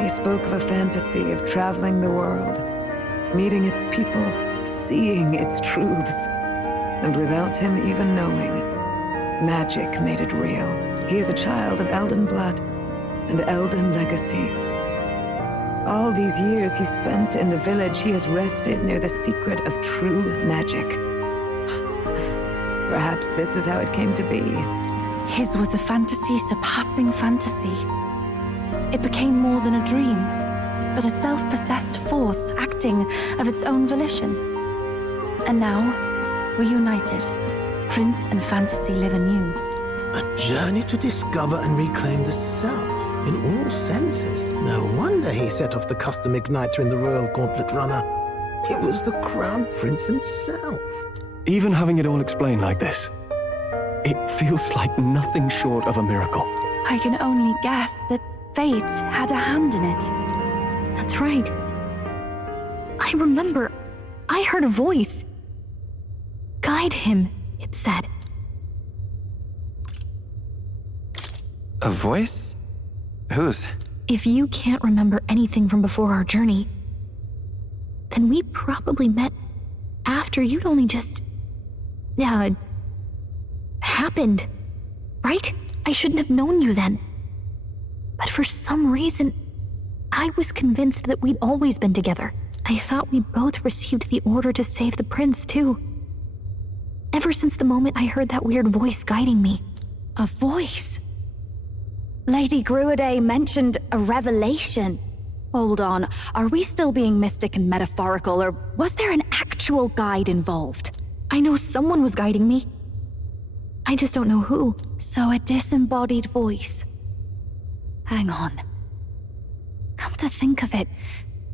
He spoke of a fantasy of traveling the world, meeting its people, seeing its truths. And without him even knowing, magic made it real. He is a child of Elden blood and Elden legacy. All these years he spent in the village, he has rested near the secret of true magic. Perhaps this is how it came to be. His was a fantasy surpassing fantasy. It became more than a dream, but a self-possessed force acting of its own volition. And now, reunited, Prince and fantasy live anew. A journey to discover and reclaim the self, in all senses. No wonder he set off the custom igniter in the Royal Gauntlet Runner. It was the Crown Prince himself. Even having it all explained like this, it feels like nothing short of a miracle. I can only guess that fate had a hand in it. That's right. I remember. I heard a voice. Guide him, it said. A voice? Whose? If you can't remember anything from before our journey, then we probably met after you'd only just... happened, right? I shouldn't have known you then. But for some reason, I was convinced that we'd always been together. I thought we both received the order to save the prince, too. Ever since the moment I heard that weird voice guiding me. A voice? Lady Gruade mentioned a revelation. Hold on, are we still being mystic and metaphorical, or was there an actual guide involved? I know someone was guiding me. I just don't know who. So a disembodied voice. Hang on. Come to think of it,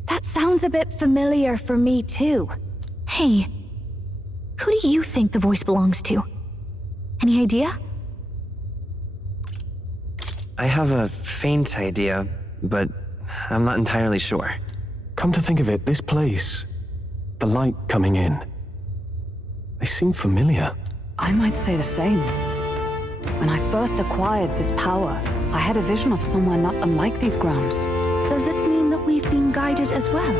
that sounds a bit familiar for me too. Hey, who do you think the voice belongs to? Any idea? I have a faint idea, but I'm not entirely sure. Come to think of it, this place, the light coming in, they seem familiar. I might say the same. When I first acquired this power, I had a vision of somewhere not unlike these grounds. Does this mean that we've been guided as well?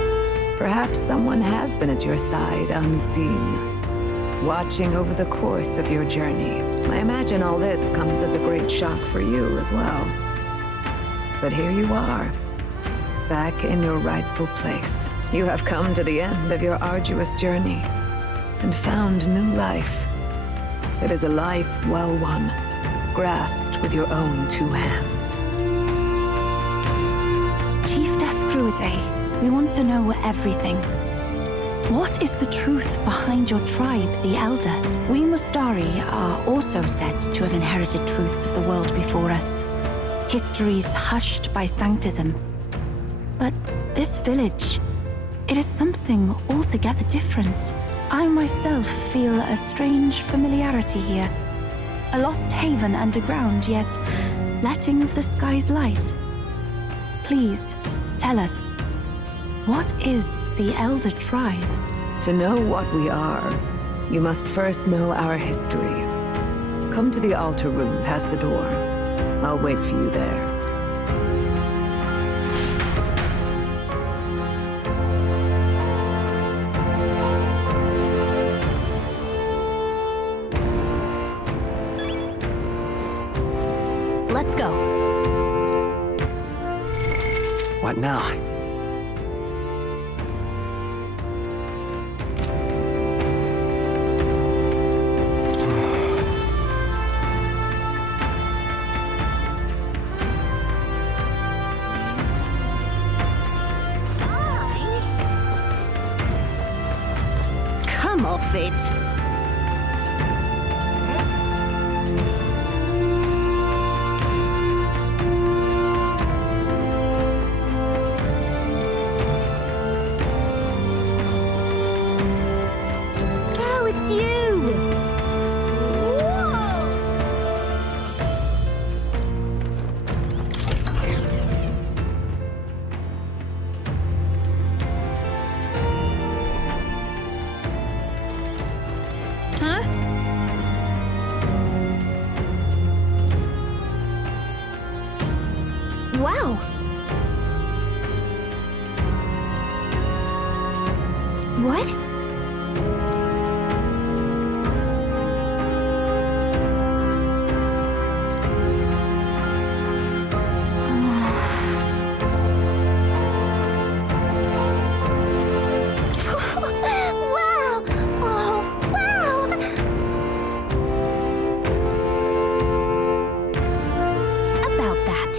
Perhaps someone has been at your side unseen, watching over the course of your journey. I imagine all this comes as a great shock for you as well. But here you are, back in your rightful place. You have come to the end of your arduous journey and found new life. It is a life well won, grasped with your own two hands. Chiefess Gruade, we want to know everything. What is the truth behind your tribe, the Elder? We Mustari are also said to have inherited truths of the world before us. Histories hushed by sanctism. But this village, it is something altogether different. I myself feel a strange familiarity here. A lost haven underground, yet letting of the sky's light. Please, tell us, what is the Elder Tribe? To know what we are, you must first know our history. Come to the altar room past the door. I'll wait for you there. Let's go. What now? Come off it. Wow! Oh, wow! About that.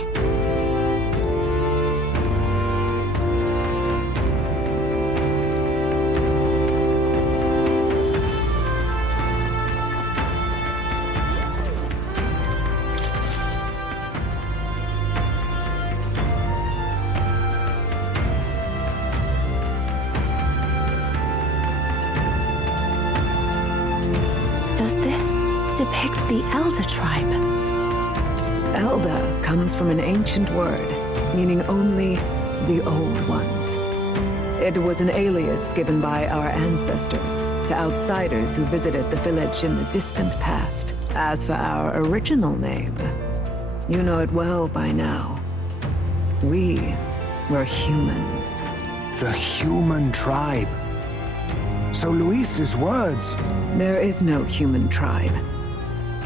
Does this depict the Elder tribe? Elder comes from an ancient word, meaning only the old ones. It was an alias given by our ancestors to outsiders who visited the village in the distant past. As for our original name, you know it well by now. We were humans. The human tribe. So Luis's words... There is no human tribe.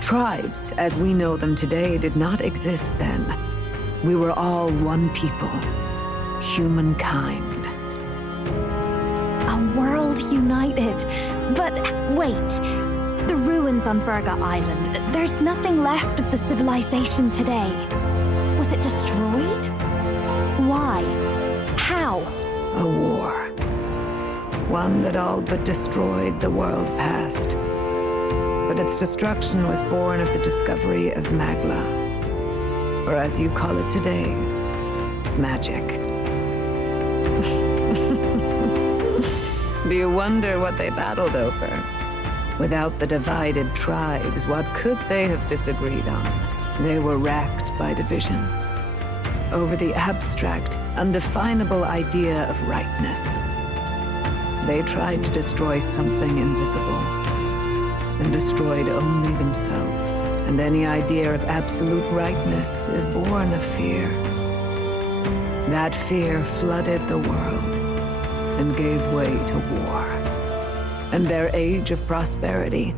Tribes, as we know them today, did not exist then. We were all one people. Humankind. A world united. But wait. The ruins on Virga Island. There's nothing left of the civilization today. Was it destroyed? Why? How? A war. One that all but destroyed the world past. But its destruction was born of the discovery of Magla. Or as you call it today, magic. Do you wonder what they battled over? Without the divided tribes, what could they have disagreed on? They were racked by division. Over the abstract, undefinable idea of rightness. They tried to destroy something invisible, and destroyed only themselves. And any idea of absolute rightness is born of fear. That fear flooded the world and gave way to war. And their age of prosperity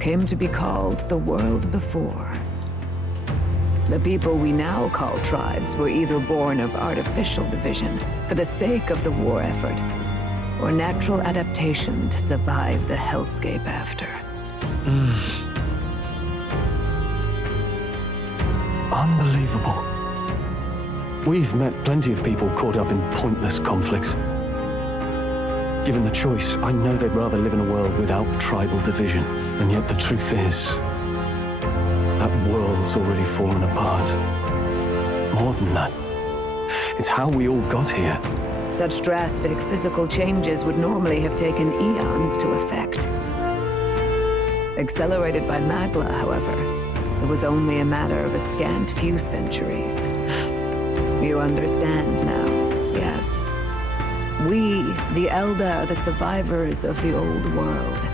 came to be called the world before. The people we now call tribes were either born of artificial division for the sake of the war effort, or natural adaptation to survive the hellscape after. Unbelievable. We've met plenty of people caught up in pointless conflicts. Given the choice, I know they'd rather live in a world without tribal division. And yet the truth is, that world's already fallen apart. More than that, it's how we all got here. Such drastic physical changes would normally have taken eons to effect. Accelerated by Magla, however, it was only a matter of a scant few centuries. You understand now, yes? We, the Elder, are the survivors of the old world.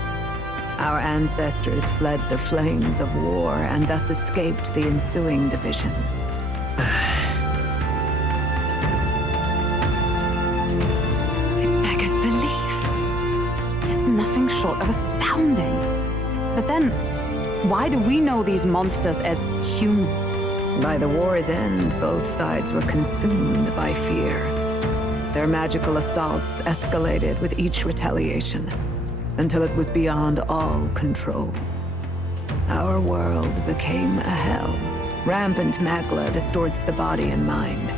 Our ancestors fled the flames of war and thus escaped the ensuing divisions. Nothing short of astounding. But then, why do we know these monsters as humans? By the war's end, both sides were consumed by fear. Their magical assaults escalated with each retaliation, until it was beyond all control. Our world became a hell. Rampant Magla distorts the body and mind.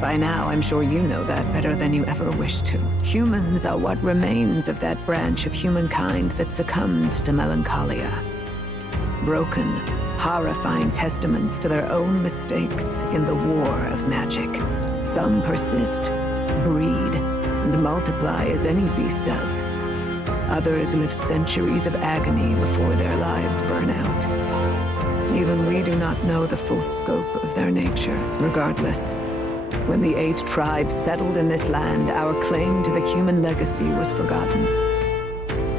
By now, I'm sure you know that better than you ever wished to. Humans are what remains of that branch of humankind that succumbed to melancholia. Broken, horrifying testaments to their own mistakes in the war of magic. Some persist, breed, and multiply as any beast does. Others live centuries of agony before their lives burn out. Even we do not know the full scope of their nature. Regardless, when the 8 tribes settled in this land, our claim to the human legacy was forgotten.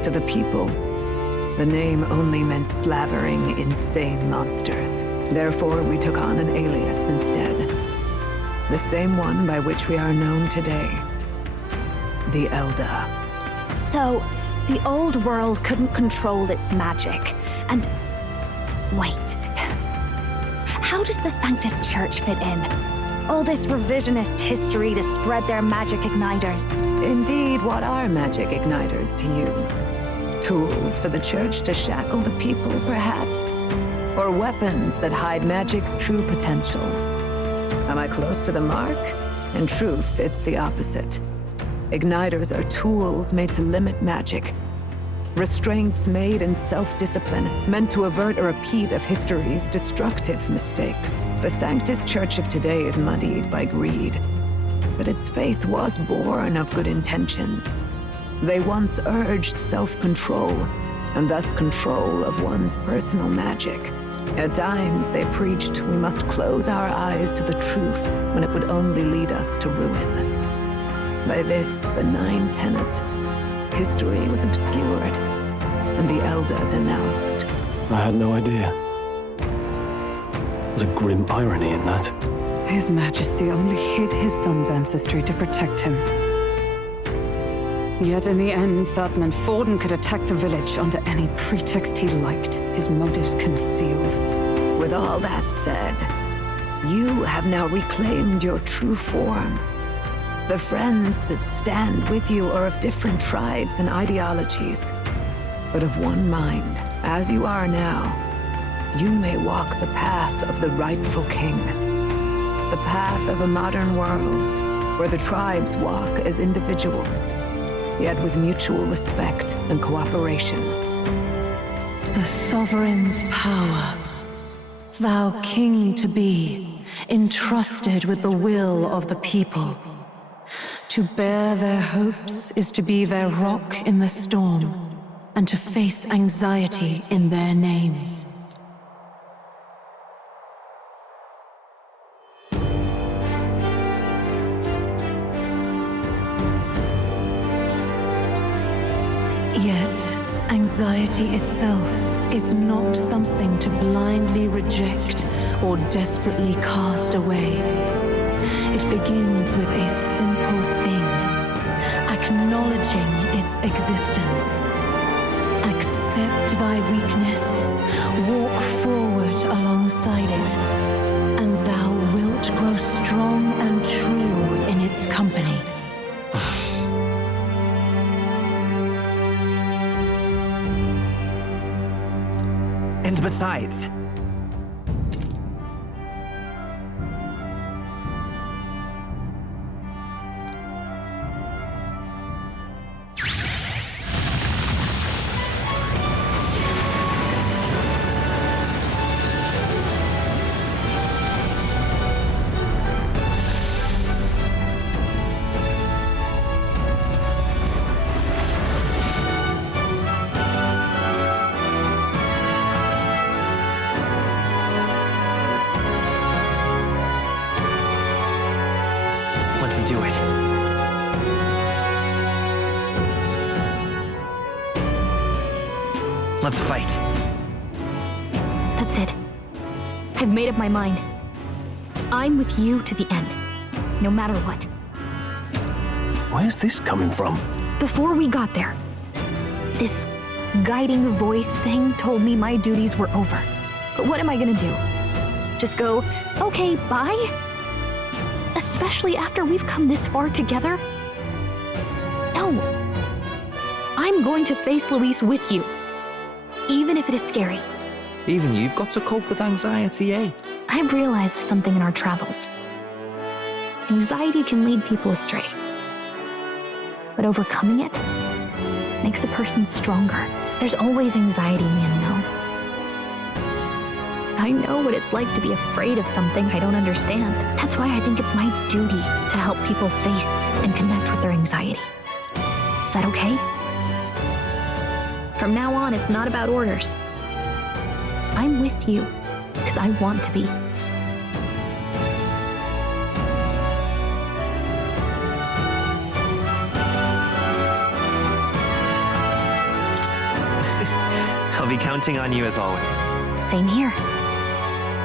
To the people, the name only meant slavering, insane monsters. Therefore, we took on an alias instead. The same one by which we are known today. The Elder. So, The old world couldn't control its magic. And... wait. How does the Sanctus Church fit in? All this revisionist history to spread their magic igniters. Indeed, what are magic igniters to you? Tools for the Church to shackle the people, perhaps? Or weapons that hide magic's true potential? Am I close to the mark? In truth, it's the opposite. Igniters are tools made to limit magic. Restraints made in self-discipline, meant to avert a repeat of history's destructive mistakes. The Sanctus Church of today is muddied by greed, but its faith was born of good intentions. They once urged self-control, and thus control of one's personal magic. At times, they preached we must close our eyes to the truth when it would only lead us to ruin. By this benign tenet, history was obscured, and the Elder denounced. I had no idea. There's a grim irony in that. His Majesty only hid his son's ancestry to protect him. Yet in the end, Thutman Forden could attack the village under any pretext he liked, his motives concealed. With all that said, you have now reclaimed your true form. The friends that stand with you are of different tribes and ideologies, but of one mind. As you are now, you may walk the path of the rightful king. The path of a modern world, where the tribes walk as individuals, yet with mutual respect and cooperation. The sovereign's power, thou king to be, entrusted with the will of the people. To bear their hopes is to be their rock in the storm, and to face anxiety in their names. Yet, anxiety itself is not something to blindly reject or desperately cast away. It begins with a simple thing, acknowledging its existence. Accept thy weakness, walk forward alongside it, and thou wilt grow strong and true in its company. And besides, let's do it. Let's fight. That's it. I've made up my mind. I'm with you to the end, no matter what. Where's this coming from? Before we got there, this guiding voice thing told me my duties were over. But what am I gonna do? Just go, okay, bye? Especially after we've come this far together? No. I'm going to face Luis with you, even if it is scary. Even you've got to cope with anxiety, eh? I've realized something in our travels. Anxiety can lead people astray. But overcoming it makes a person stronger. There's always anxiety in the unknown. I know what it's like to be afraid of something I don't understand. That's why I think it's my duty to help people face and connect with their anxiety. Is that okay? From now on, it's not about orders. I'm with you because I want to be. I'll be counting on you as always. Same here.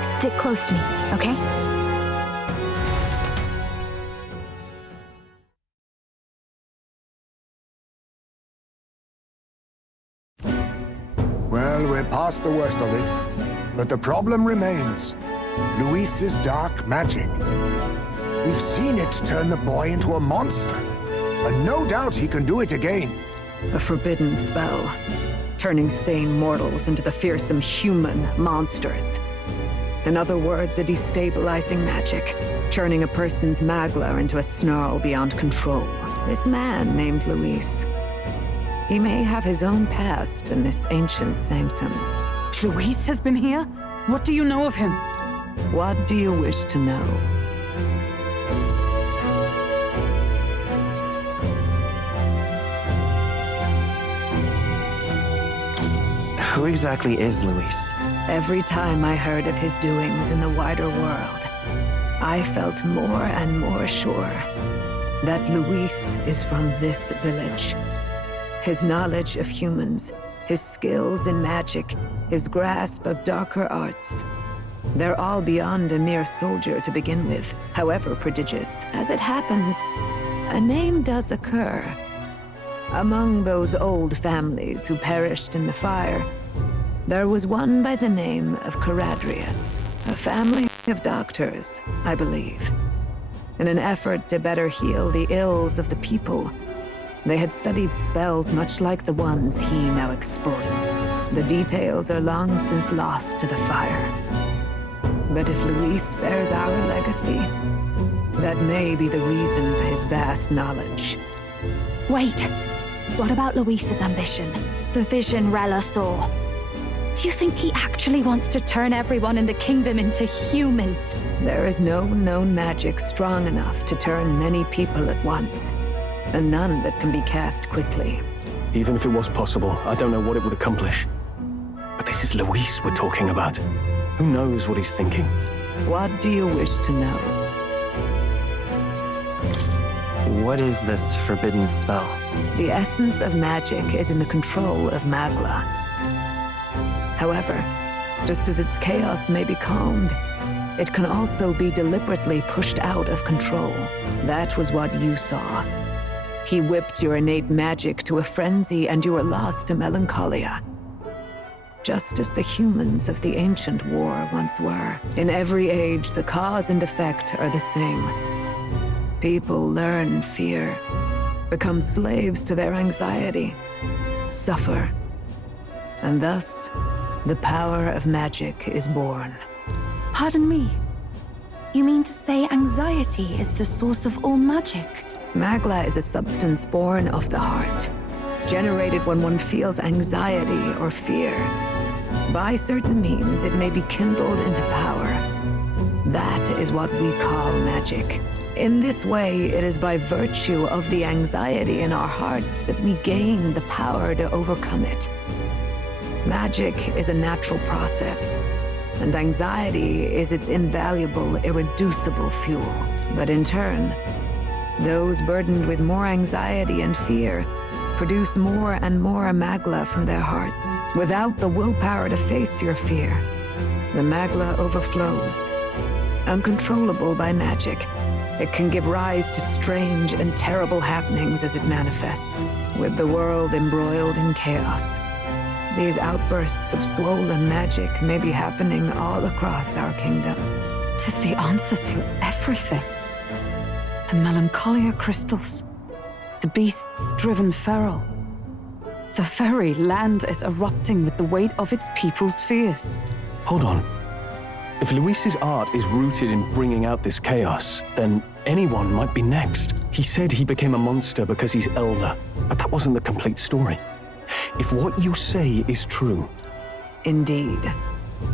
Stick close to me, okay? Well, we're past the worst of it. But the problem remains. Luis's dark magic. We've seen it turn the boy into a monster. And no doubt he can do it again. A forbidden spell, turning sane mortals into the fearsome human monsters. In other words, a destabilizing magic, turning a person's magla into a snarl beyond control. This man named Luis, he may have his own past in this ancient sanctum. Luis has been here? What do you know of him? What do you wish to know? Who exactly is Luis? Every time I heard of his doings in the wider world, I felt more and more sure that Luis is from this village. His knowledge of humans, his skills in magic, his grasp of darker arts, they're all beyond a mere soldier to begin with, however prodigious. As it happens, a name does occur. Among those old families who perished in the fire, there was one by the name of Caradrius, a family of doctors, I believe. In an effort to better heal the ills of the people, they had studied spells much like the ones he now exploits. The details are long since lost to the fire. But if Luis bears our legacy, that may be the reason for his vast knowledge. Wait, what about Luis's ambition? The vision Rella saw? Do you think he actually wants to turn everyone in the kingdom into humans? There is no known magic strong enough to turn many people at once, and none that can be cast quickly. Even if it was possible, I don't know what it would accomplish. But this is Luis we're talking about. Who knows what he's thinking? What do you wish to know? What is this forbidden spell? The essence of magic is in the control of Magla. However, just as its chaos may be calmed, it can also be deliberately pushed out of control. That was what you saw. He whipped your innate magic to a frenzy and you were lost to melancholia. Just as the humans of the ancient war once were. In every age, the cause and effect are the same. People learn fear, become slaves to their anxiety, suffer, and thus, the power of magic is born. Pardon me. You mean to say anxiety is the source of all magic? Magla is a substance born of the heart, generated when one feels anxiety or fear. By certain means, it may be kindled into power. That is what we call magic. In this way, it is by virtue of the anxiety in our hearts that we gain the power to overcome it. Magic is a natural process, and anxiety is its invaluable, irreducible fuel. But in turn, those burdened with more anxiety and fear produce more and more magla from their hearts. Without the willpower to face your fear, the magla overflows. Uncontrollable by magic, it can give rise to strange and terrible happenings as it manifests, with the world embroiled in chaos. These outbursts of swollen magic may be happening all across our kingdom. 'Tis the answer to everything. The melancholia crystals, the beasts driven feral. The very land is erupting with the weight of its people's fears. Hold on. If Luis's art is rooted in bringing out this chaos, then anyone might be next. He said he became a monster because he's elder, but that wasn't the complete story. If what you say is true... Indeed.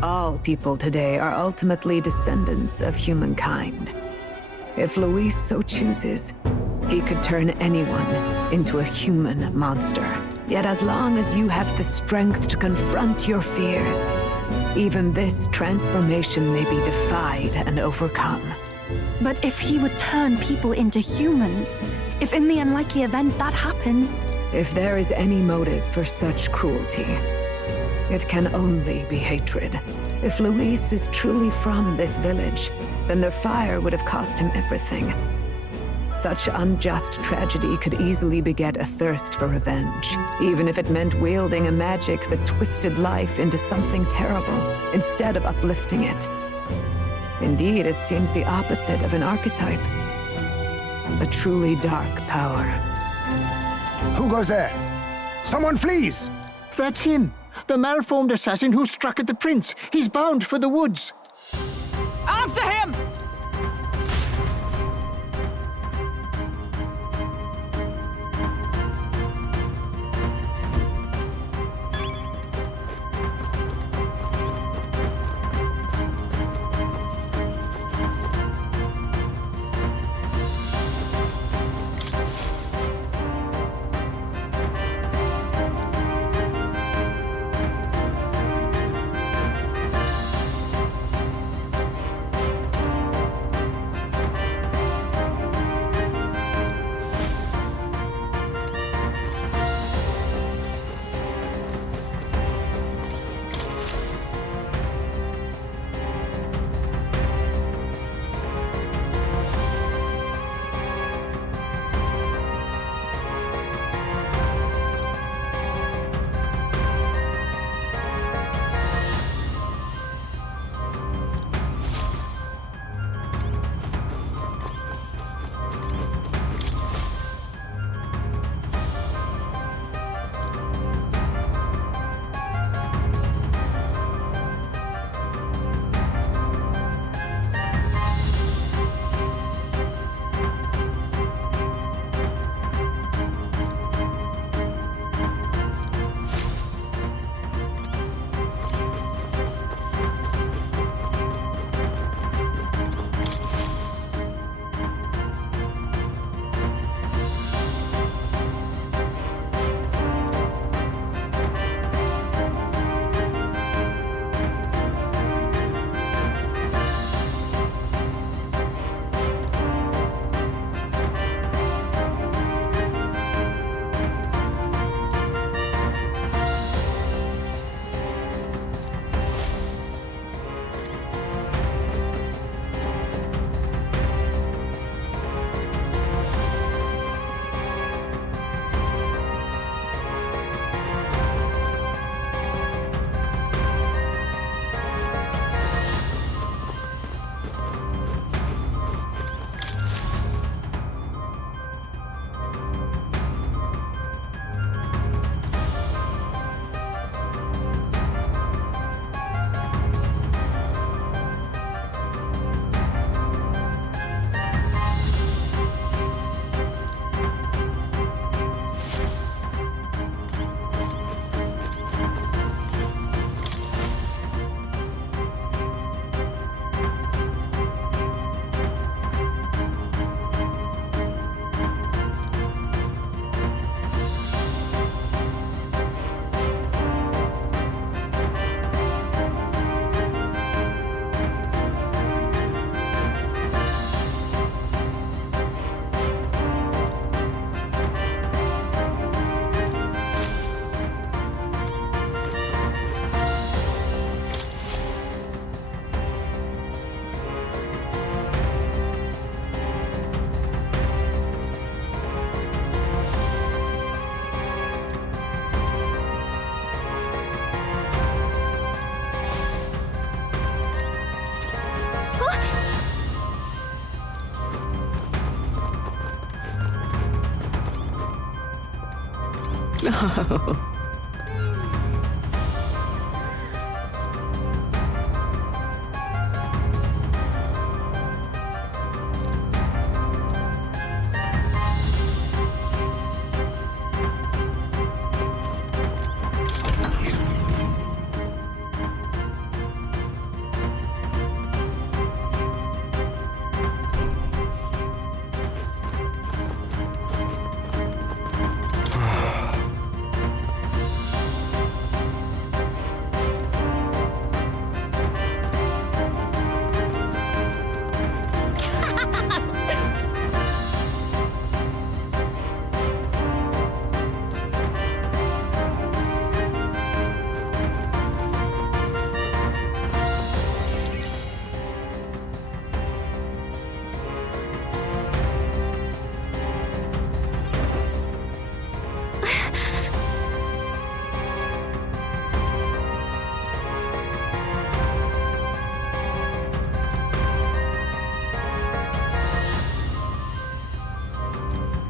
All people today are ultimately descendants of humankind. If Luis so chooses, he could turn anyone into a human monster. Yet as long as you have the strength to confront your fears, even this transformation may be defied and overcome. But if he would turn people into humans, if in the unlikely event that happens... If there is any motive for such cruelty, it can only be hatred. If Luis is truly from this village, then the fire would have cost him everything. Such unjust tragedy could easily beget a thirst for revenge, even if it meant wielding a magic that twisted life into something terrible, instead of uplifting it. Indeed, it seems the opposite of an archetype. A truly dark power. Who goes there? Someone flees! That's him! The malformed assassin who struck at the prince! He's bound for the woods! After him!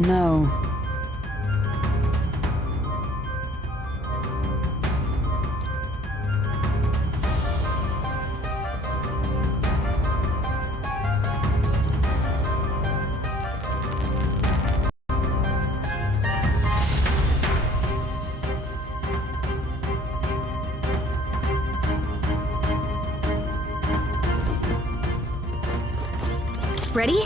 No. Ready?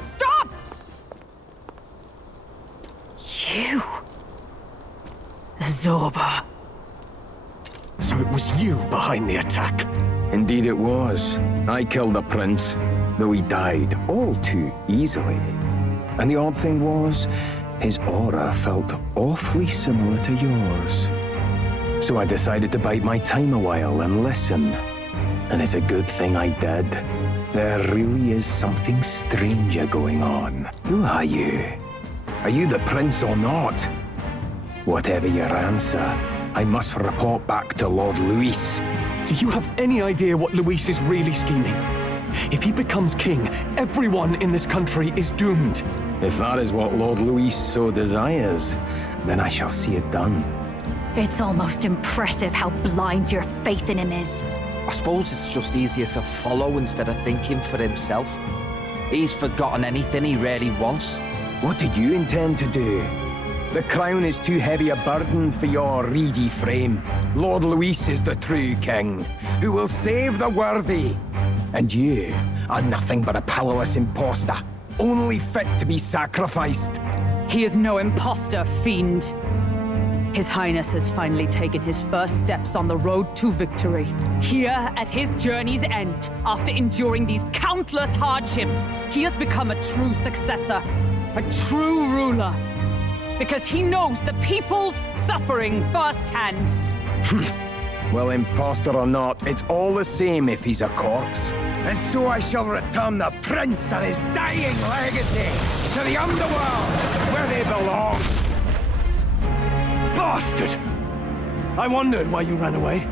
Stop! You! Zorba. So it was you behind the attack? Indeed it was. I killed the prince, though he died all too easily. And the odd thing was, his aura felt awfully similar to yours. So I decided to bide my time a while and listen. And it's a good thing I did. There really is something stranger going on. Who are you? Are you the prince or not? Whatever your answer, I must report back to Lord Luis. Do you have any idea what Luis is really scheming? If he becomes king, everyone in this country is doomed. If that is what Lord Luis so desires, then I shall see it done. It's almost impressive how blind your faith in him is. I suppose it's just easier to follow instead of thinking for himself. He's forgotten anything he really wants. What did you intend to do? The crown is too heavy a burden for your reedy frame. Lord Luis is the true king, who will save the worthy. And you are nothing but a powerless imposter, only fit to be sacrificed. He is no imposter, fiend. His Highness has finally taken his first steps on the road to victory. Here, at his journey's end, after enduring these countless hardships, he has become a true successor, a true ruler. Because he knows the people's suffering firsthand. Well, imposter or not, it's all the same if he's a corpse. And so I shall return the prince and his dying legacy to the underworld, where they belong. Bastard! I wondered why you ran away,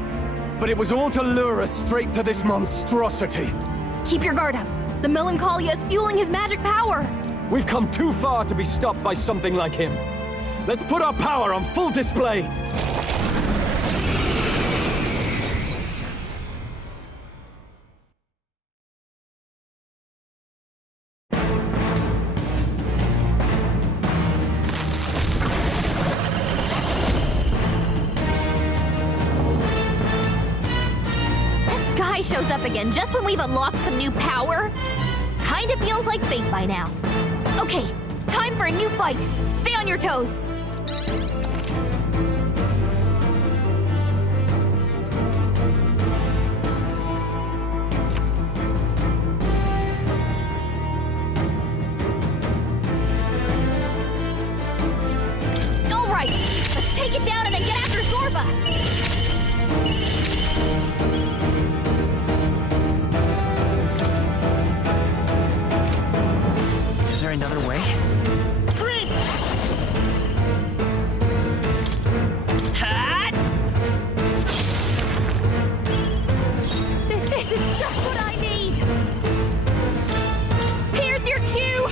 but it was all to lure us straight to this monstrosity. Keep your guard up. The Melancholia is fueling his magic power. We've come too far to be stopped by something like him. Let's put our power on full display. This guy shows up again just when we've unlocked some new power. Kinda feels like fate by now. Okay, time for a new fight. Stay on your toes. All right, let's take it down and then get after Zorba. Is there another way? This is just what I need. Here's your cue.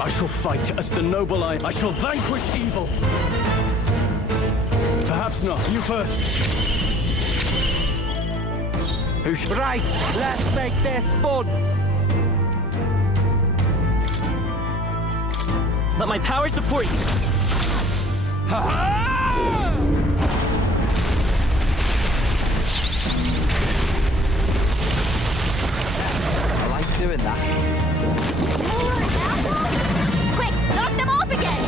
I shall fight as the noble I shall vanquish evil. Perhaps not. You first. Who's right? Let's make this fun. Let my power support you. I like doing that. Quick, knock them off again.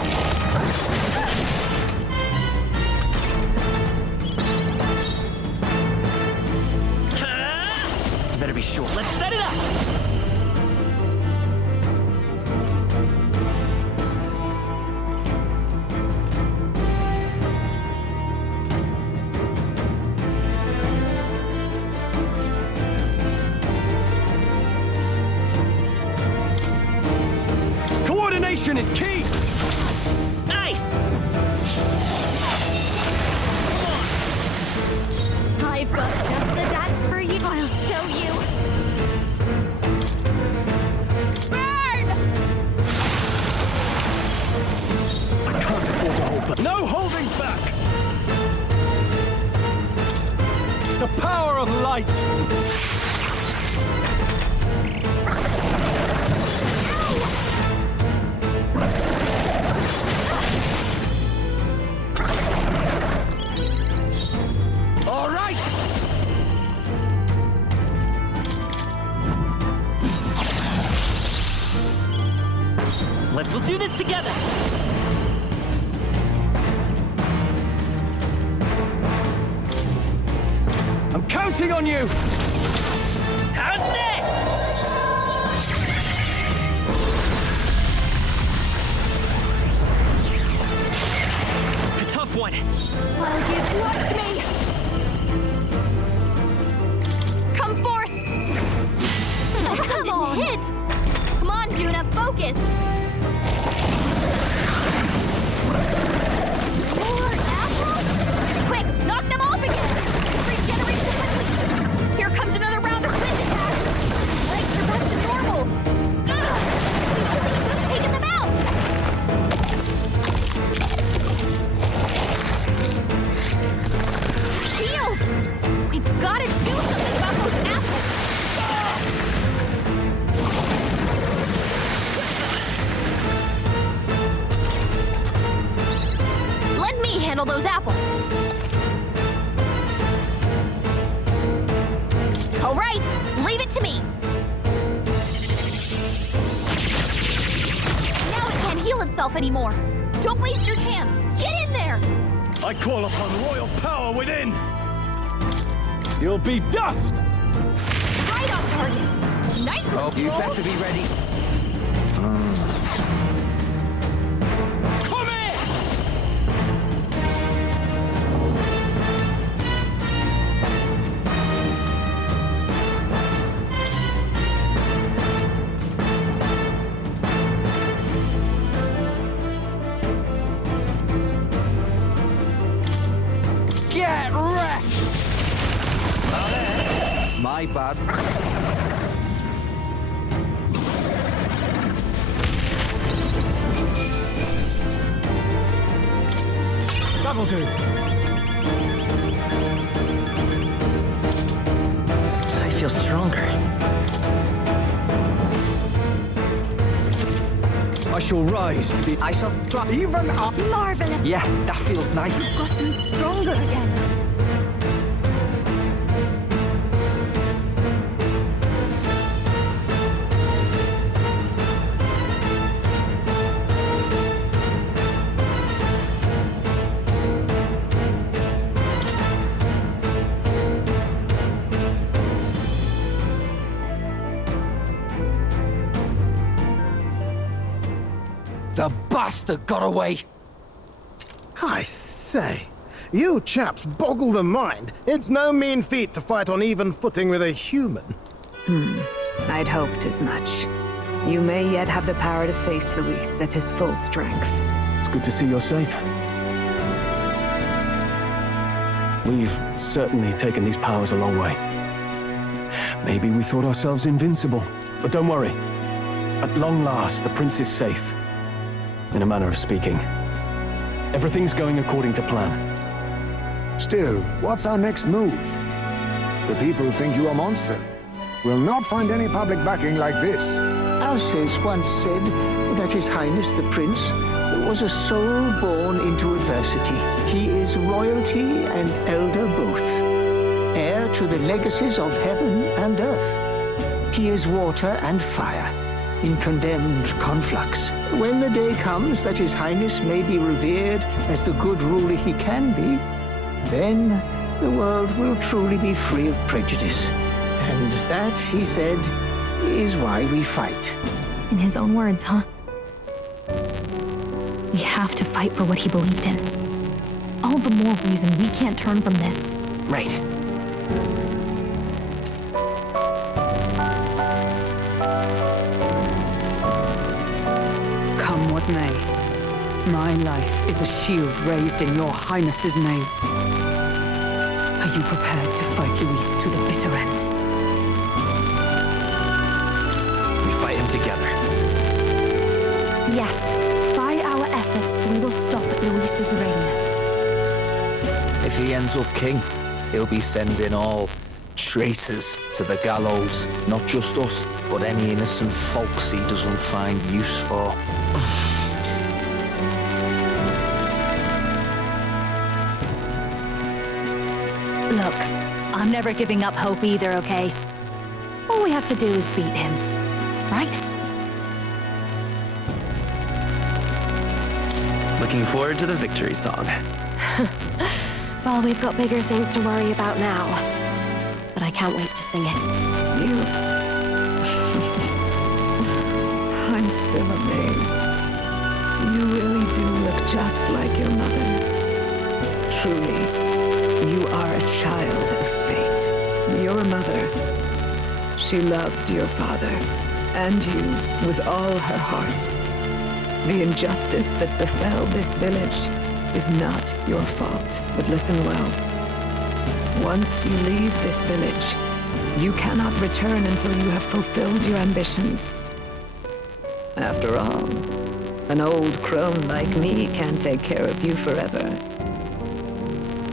Better be sure. Let's set it up. Coordination is key! Nice! I've got just the dance for you. I'll show you. Burn! I can't afford to hold back. No holding back! The power of light! All right! We'll do this together! I'm counting on you! How's this? A tough one. Watch me! Come forth! That didn't hit! Come on, Juna, focus! More apples? Quick, knock them off again! Regenerate quickly! Here comes another round of wind attacks! Legs are back to normal! Ugh! We've only just taken them out! Shield! We've got to do something about those apples! Let me handle those apples. All right, leave it to me. Now it can't heal itself anymore. Don't waste your chance. Get in there. I call upon royal power within! You'll be dust! Right on target. Nice one, You Troll. better be ready. Come in! Get wrecked! My bad. That'll do. I feel stronger. I shall rise to be... I shall strut even up. Marvelous. Yeah, that feels nice. You've gotten stronger again. The bastard got away! I say, you chaps boggle the mind. It's no mean feat to fight on even footing with a human. I'd hoped as much. You may yet have the power to face Luis at his full strength. It's good to see you're safe. We've certainly taken these powers a long way. Maybe we thought ourselves invincible, but don't worry. At long last, the prince is safe. In a manner of speaking. Everything's going according to plan. Still, what's our next move? The people think you a monster. We'll not find any public backing like this. Alces once said that His Highness the Prince was a soul born into adversity. He is royalty and elder both, heir to the legacies of heaven and earth. He is water and fire, in condemned conflux. When the day comes that His Highness may be revered as the good ruler he can be, then the world will truly be free of prejudice. And that, he said, is why we fight. In his own words, huh? We have to fight for what he believed in. All the more reason we can't turn from this. Right. Come what may, my life is a shield raised in your highness's name. Are you prepared to fight Luis to the bitter end? We fight him together. Yes, by our efforts, we will stop Luis's reign. If he ends up king, he'll be sending all traitors to the gallows. Not just us, but any innocent folks he doesn't find use for. Look, I'm never giving up hope either, okay? All we have to do is beat him, right? Looking forward to the victory song. Well, we've got bigger things to worry about now. But I can't wait to sing it. I'm still amazed. You really do look just like your mother. Truly, you are a child of fate. Your mother, she loved your father and you with all her heart. The injustice that befell this village is not your fault. But listen well. Once you leave this village, you cannot return until you have fulfilled your ambitions. After all, an old crone like me can't take care of you forever.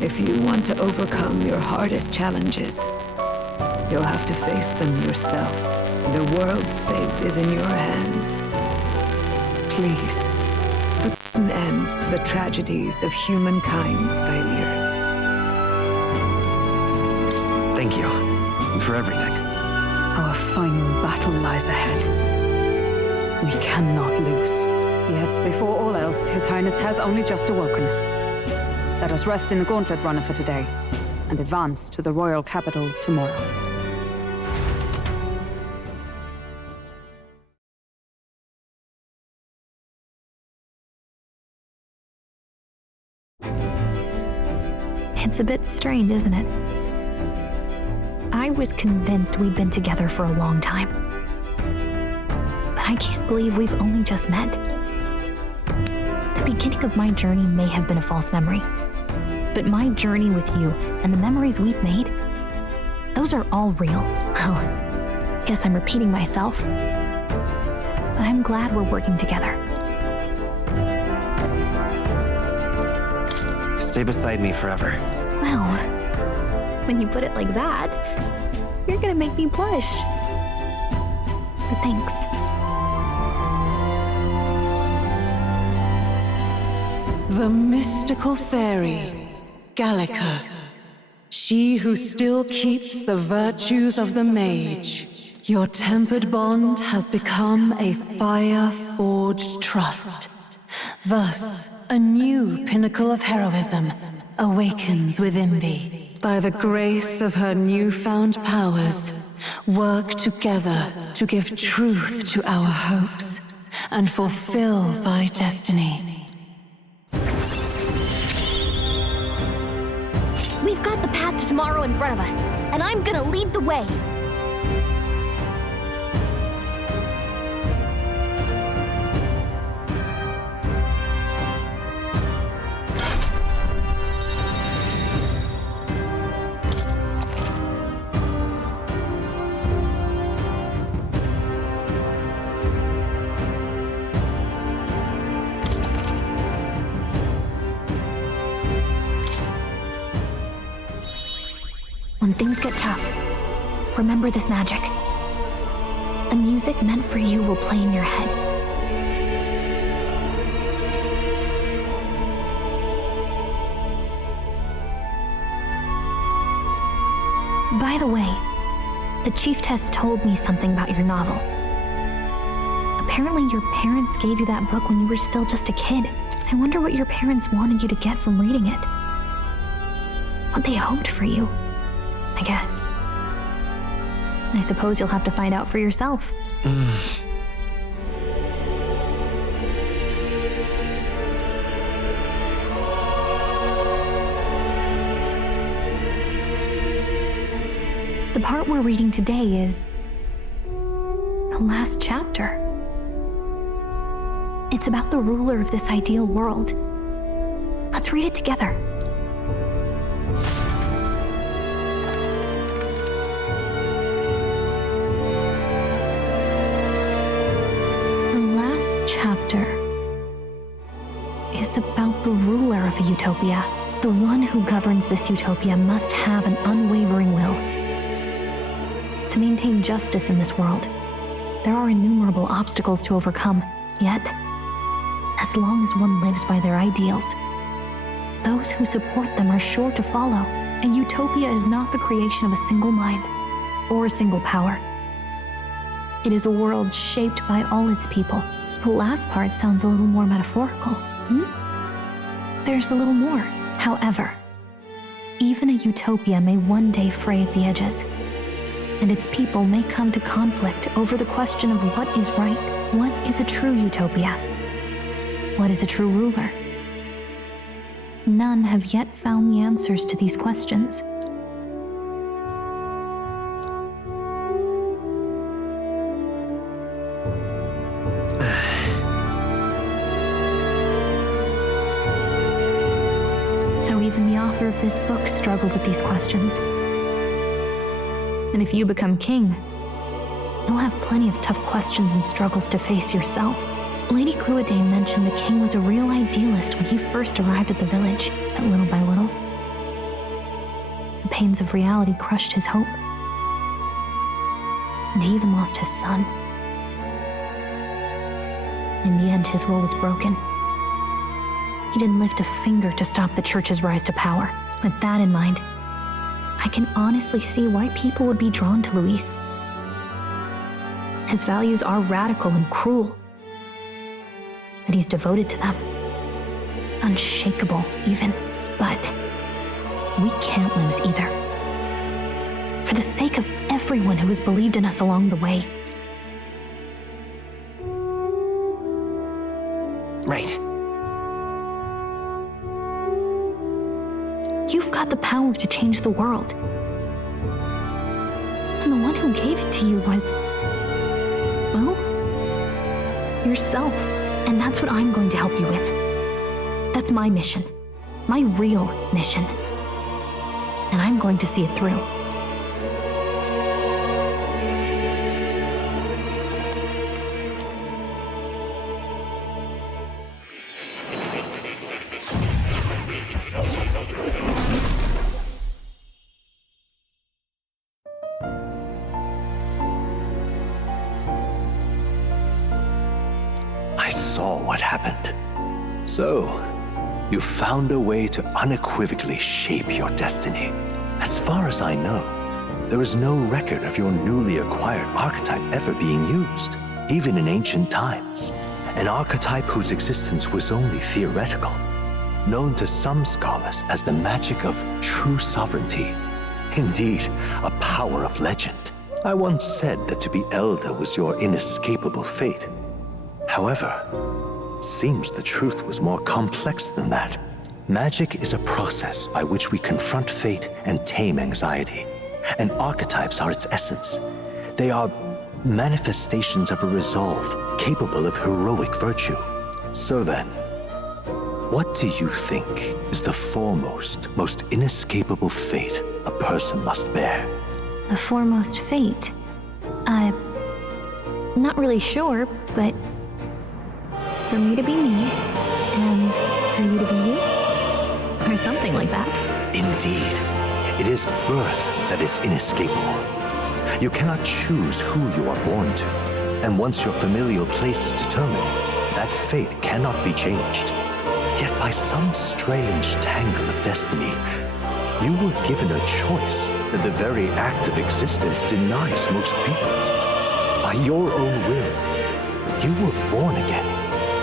If you want to overcome your hardest challenges, you'll have to face them yourself. The world's fate is in your hands. Please, put an end to the tragedies of humankind's failures. Thank you for everything. Our final battle lies ahead. We cannot lose. Yet, before all else, His Highness has only just awoken. Let us rest in the gauntlet runner for today, and advance to the royal capital tomorrow. It's a bit strange, isn't it? I was convinced we'd been together for a long time. But I can't believe we've only just met. The beginning of my journey may have been a false memory. But my journey with you and the memories we've made, those are all real. Well, guess I'm repeating myself. But I'm glad we're working together. Stay beside me forever. Well, when you put it like that, you're gonna make me blush. But thanks. The mystical fairy, Gallica. She who still keeps the virtues of the mage. Your tempered bond has become a fire-forged trust. Thus, a new pinnacle of heroism awakens within thee. By the grace of her newfound powers, work together to give truth to our hopes and fulfill thy destiny. We've got the path to tomorrow in front of us, and I'm gonna lead the way. When things get tough, remember this magic. The music meant for you will play in your head. By the way, the chiefess told me something about your novel. Apparently your parents gave you that book when you were still just a kid. I wonder what your parents wanted you to get from reading it. What they hoped for you, I guess. I suppose you'll have to find out for yourself. The part we're reading today is the last chapter. It's about the ruler of this ideal world. Let's read it together. The last chapter is about the ruler of a utopia. The one who governs this utopia must have an unwavering will. To maintain justice in this world, there are innumerable obstacles to overcome. Yet, as long as one lives by their ideals, those who support them are sure to follow. A utopia is not the creation of a single mind or a single power. It is a world shaped by all its people. The last part sounds a little more metaphorical. There's a little more. However, even a utopia may one day fray at the edges, and its people may come to conflict over the question of what is right. What is a true utopia? What is a true ruler? None have yet found the answers to these questions. So even the author of this book struggled with these questions. And if you become king, you'll have plenty of tough questions and struggles to face yourself. Lady Cruiday mentioned the king was a real idealist when he first arrived at the village, and little by little, the pains of reality crushed his hope. And he even lost his son. In the end, his will was broken. He didn't lift a finger to stop the church's rise to power. With that in mind, I can honestly see why people would be drawn to Luis. His values are radical and cruel, but he's devoted to them. Unshakable, even. But we can't lose either. For the sake of everyone who has believed in us along the way. Right. You've got the power to change the world. And the one who gave it to you was, well, yourself. And that's what I'm going to help you with. That's my mission. My real mission. And I'm going to see it through. I saw what happened. So, you found a way to unequivocally shape your destiny. As far as I know, there is no record of your newly acquired archetype ever being used, even in ancient times. An archetype whose existence was only theoretical, known to some scholars as the magic of true sovereignty. Indeed, a power of legend. I once said that to be elder was your inescapable fate. However, it seems the truth was more complex than that. Magic is a process by which we confront fate and tame anxiety. And archetypes are its essence. They are manifestations of a resolve capable of heroic virtue. So then, what do you think is the foremost, most inescapable fate a person must bear? The foremost fate? Not really sure, but for me to be me, and for you to be you? Or something like that. Indeed. It is birth that is inescapable. You cannot choose who you are born to. And once your familial place is determined, that fate cannot be changed. Yet by some strange tangle of destiny, you were given a choice that the very act of existence denies most people. By your own will, you were born again.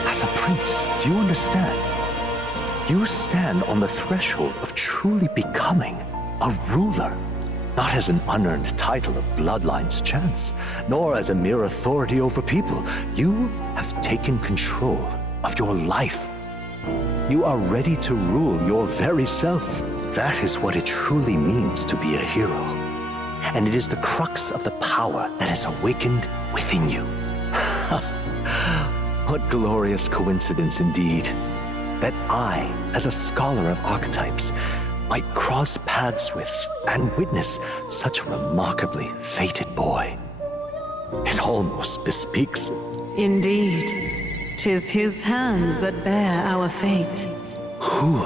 As a prince, do you understand? You stand on the threshold of truly becoming a ruler, not as an unearned title of bloodline's chance, nor as a mere authority over people. You have taken control of your life. You are ready to rule your very self. That is what it truly means to be a hero. And it is the crux of the power that is awakened within you. What glorious coincidence indeed. That I, as a scholar of archetypes, might cross paths with and witness such a remarkably fated boy. It almost bespeaks. Indeed. 'Tis his hands that bear our fate. Who?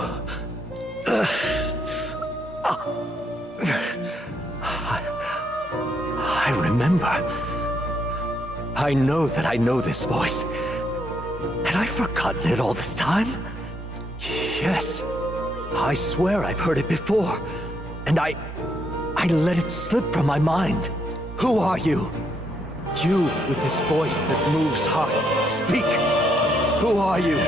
I remember. I know that I know this voice. Had I forgotten it all this time? Yes. I swear I've heard it before. And I let it slip from my mind. Who are you? You with this voice that moves hearts. Speak. Who are you?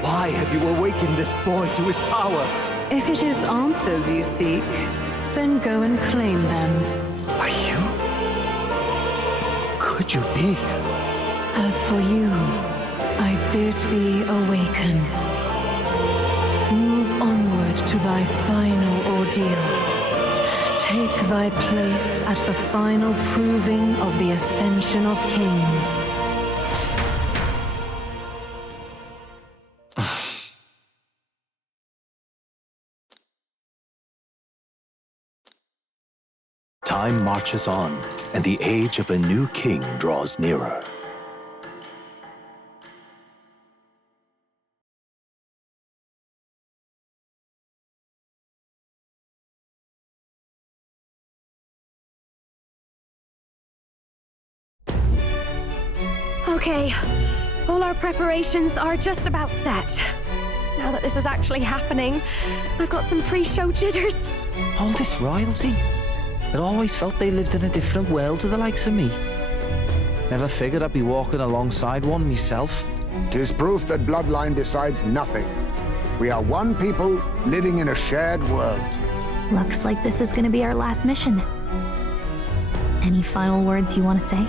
Why have you awakened this boy to his power? If it is answers you seek, then go and claim them. Are you? Could you be? As for you, I bid thee awaken. Move onward to thy final ordeal. Take thy place at the final proving of the Ascension of Kings. Time marches on, and the age of a new king draws nearer. Okay, all our preparations are just about set. Now that this is actually happening, I've got some pre-show jitters. All this royalty? I always felt they lived in a different world to the likes of me. Never figured I'd be walking alongside one myself. 'Tis proof that bloodline decides nothing. We are one people living in a shared world. Looks like this is gonna be our last mission. Any final words you want to say?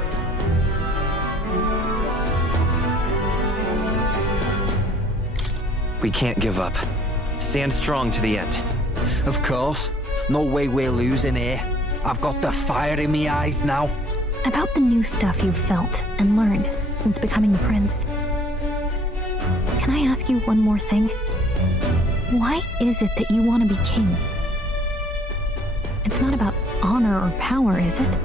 We can't give up. Stand strong to the end. Of course. No way we're losing here. I've got the fire in me eyes now. About the new stuff you've felt and learned since becoming the prince. Can I ask you one more thing? Why is it that you want to be king? It's not about honor or power, is it?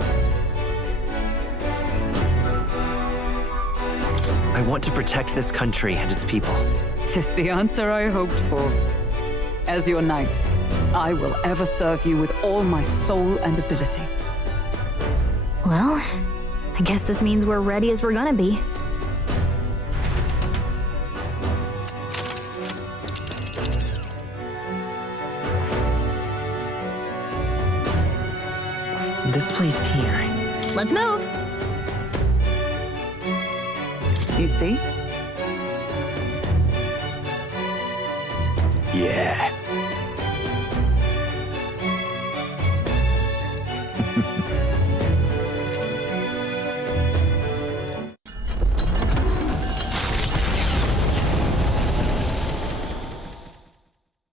I want to protect this country and its people. 'Tis the answer I hoped for. As your knight, I will ever serve you with all my soul and ability. Well, I guess this means we're ready as we're gonna be. This place here. Let's move! You see? Yeah.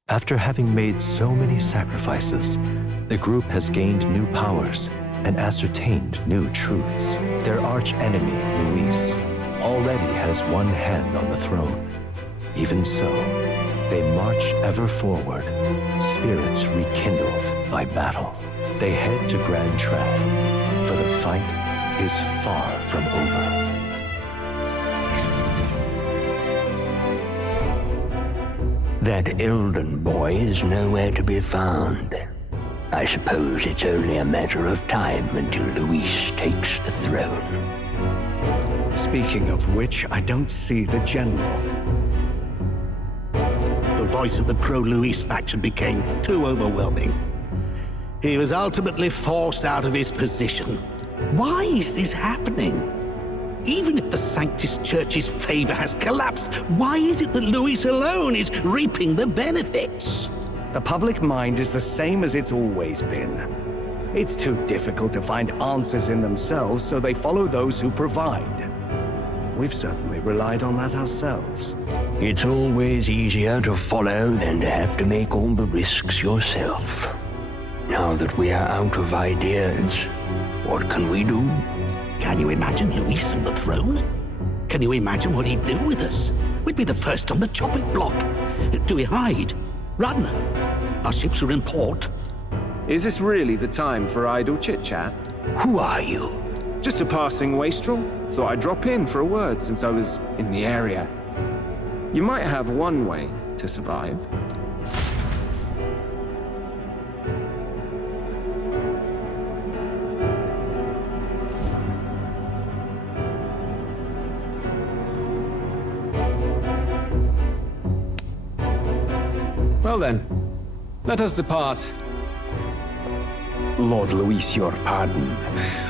After having made so many sacrifices, the group has gained new powers and ascertained new truths. Their arch-enemy, Luis, already has one hand on the throne. Even so, they march ever forward, spirits rekindled by battle. They head to Grand Trad, for the fight is far from over. That Eldon boy is nowhere to be found. I suppose it's only a matter of time until Luis takes the throne. Speaking of which, I don't see the general. The voice of the pro-Luis faction became too overwhelming. He was ultimately forced out of his position. Why is this happening? Even if the Sanctus Church's favor has collapsed, why is it that Luis alone is reaping the benefits? The public mind is the same as it's always been. It's too difficult to find answers in themselves, so they follow those who provide. We've certainly relied on that ourselves. It's always easier to follow than to have to make all the risks yourself. Now that we are out of ideas, what can we do? Can you imagine Luis on the throne? Can you imagine what he'd do with us? We'd be the first on the chopping block. Do we hide? Run? Our ships are in port. Is this really the time for idle chit-chat? Who are you? Just a passing wastrel. Thought I'd drop in for a word since I was in the area. You might have one way to survive. Well then, let us depart. Lord Luis, your pardon.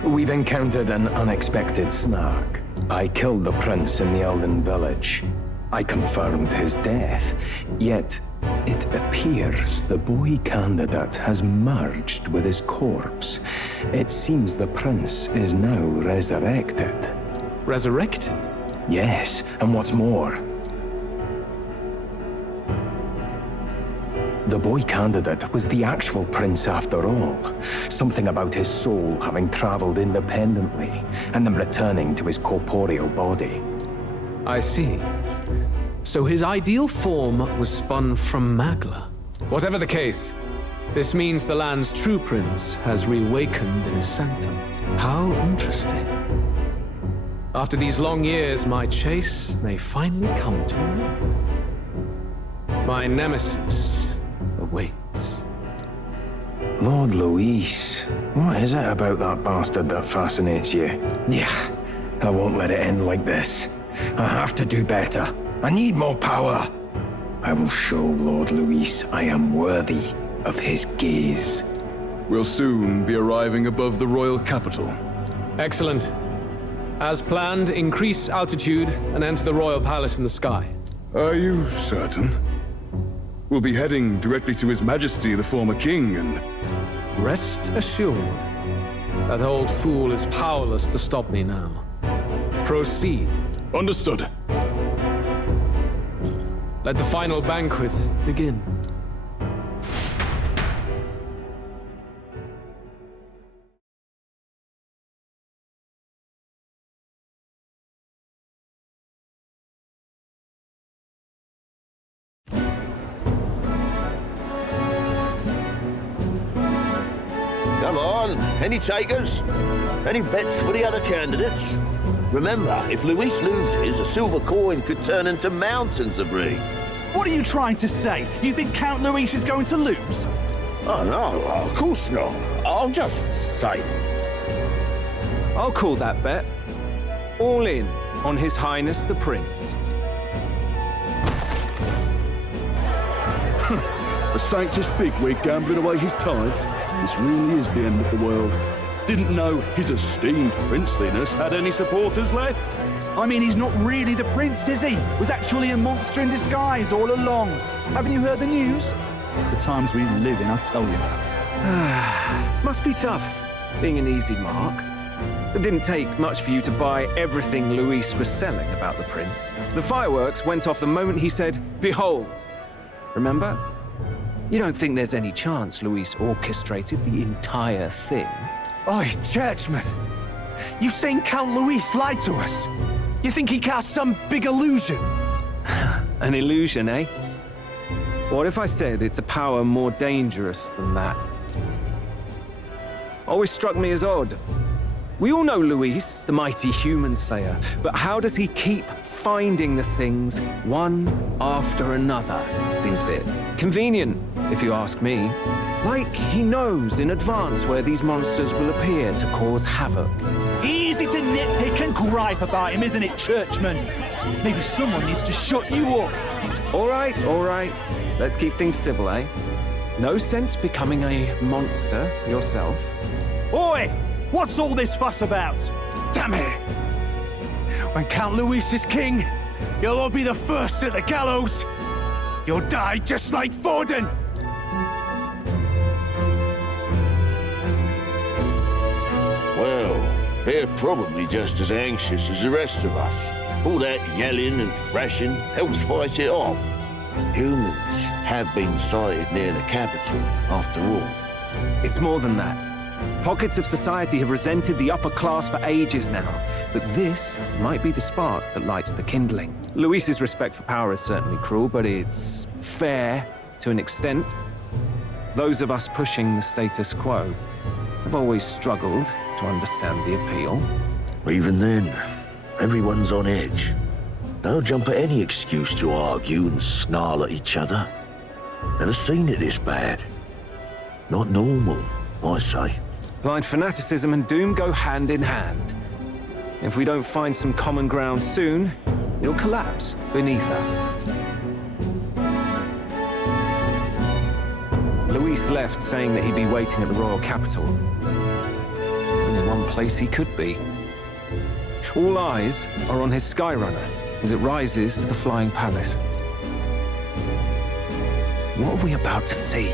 We've encountered an unexpected snag. I killed the prince in the Elden village. I confirmed his death, yet it appears the boy candidate has merged with his corpse. It seems the prince is now resurrected. Resurrected? Yes, and what's more, the boy candidate was the actual prince after all. Something about his soul having traveled independently and then returning to his corporeal body. I see. So his ideal form was spun from Magla. Whatever the case, this means the land's true prince has reawakened in his sanctum. How interesting. After these long years, my chase may finally come to an end. My nemesis awaits. Lord Luis, what is it about that bastard that fascinates you? Yeah, I won't let it end like this. I have to do better. I need more power. I will show Lord Luis I am worthy of his gaze. We'll soon be arriving above the royal capital. Excellent. As planned, increase altitude and enter the royal palace in the sky. Are you certain? We'll be heading directly to His Majesty, the former king, and... Rest assured, that old fool is powerless to stop me now. Proceed. Understood. Let the final banquet begin. Come on, any takers? Any bets for the other candidates? Remember, if Luis loses, a silver coin could turn into mountains of breed. What are you trying to say? You think Count Luis is going to lose? Oh, no, of course not. I'll just say. I'll call that bet. All in on His Highness the Prince. A Sanctus bigwig gambling away his tides? This really is the end of the world. Didn't know his esteemed princeliness had any supporters left. I mean, he's not really the prince, is he? Was actually a monster in disguise all along. Haven't you heard the news? The times we live in, I tell you. Must be tough, being an easy mark. It didn't take much for you to buy everything Luis was selling about the prince. The fireworks went off the moment he said, "Behold." Remember? You don't think there's any chance Luis orchestrated the entire thing? Oi, churchman! You saying Count Luis lied to us? You think he cast some big illusion? An illusion, eh? What if I said it's a power more dangerous than that? Always struck me as odd. We all know Luis, the mighty human slayer, but how does he keep finding the things one after another? Seems a bit convenient, if you ask me. Like he knows in advance where these monsters will appear to cause havoc. Easy to nitpick and gripe about him, isn't it, churchman? Maybe someone needs to shut you up. All right. Let's keep things civil, eh? No sense becoming a monster yourself. Oi! What's all this fuss about? Damn it! When Count Luis is king, you'll all be the first at the gallows. You'll die just like Forden. Well, they're probably just as anxious as the rest of us. All that yelling and thrashing helps fight it off. Humans have been sighted near the capital, after all. It's more than that. Pockets of society have resented the upper class for ages now, but this might be the spark that lights the kindling. Luis's respect for power is certainly cruel, but it's fair to an extent. Those of us pushing the status quo have always struggled to understand the appeal. Even then, everyone's on edge. They'll jump at any excuse to argue and snarl at each other. Never seen it this bad. Not normal, I say. Blind fanaticism and doom go hand in hand. If we don't find some common ground soon, it'll collapse beneath us. Luis left saying that he'd be waiting at the royal capital. Only one place he could be. All eyes are on his Skyrunner as it rises to the flying palace. What are we about to see?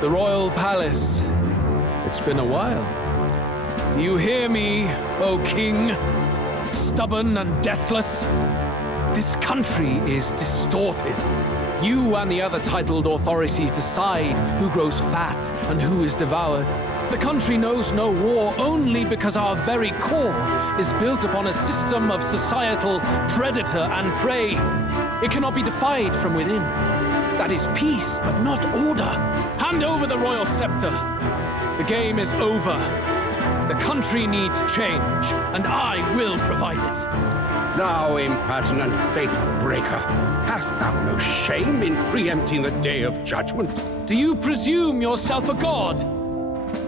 The royal palace. It's been a while. Do you hear me, O king? Stubborn and deathless? This country is distorted. You and the other titled authorities decide who grows fat and who is devoured. The country knows no war only because our very core is built upon a system of societal predator and prey. It cannot be defied from within. That is peace, but not order. Hand over the royal scepter. The game is over. The country needs change, and I will provide it. Thou impertinent faith breaker, hast thou no shame in preempting the day of judgment? Do you presume yourself a god?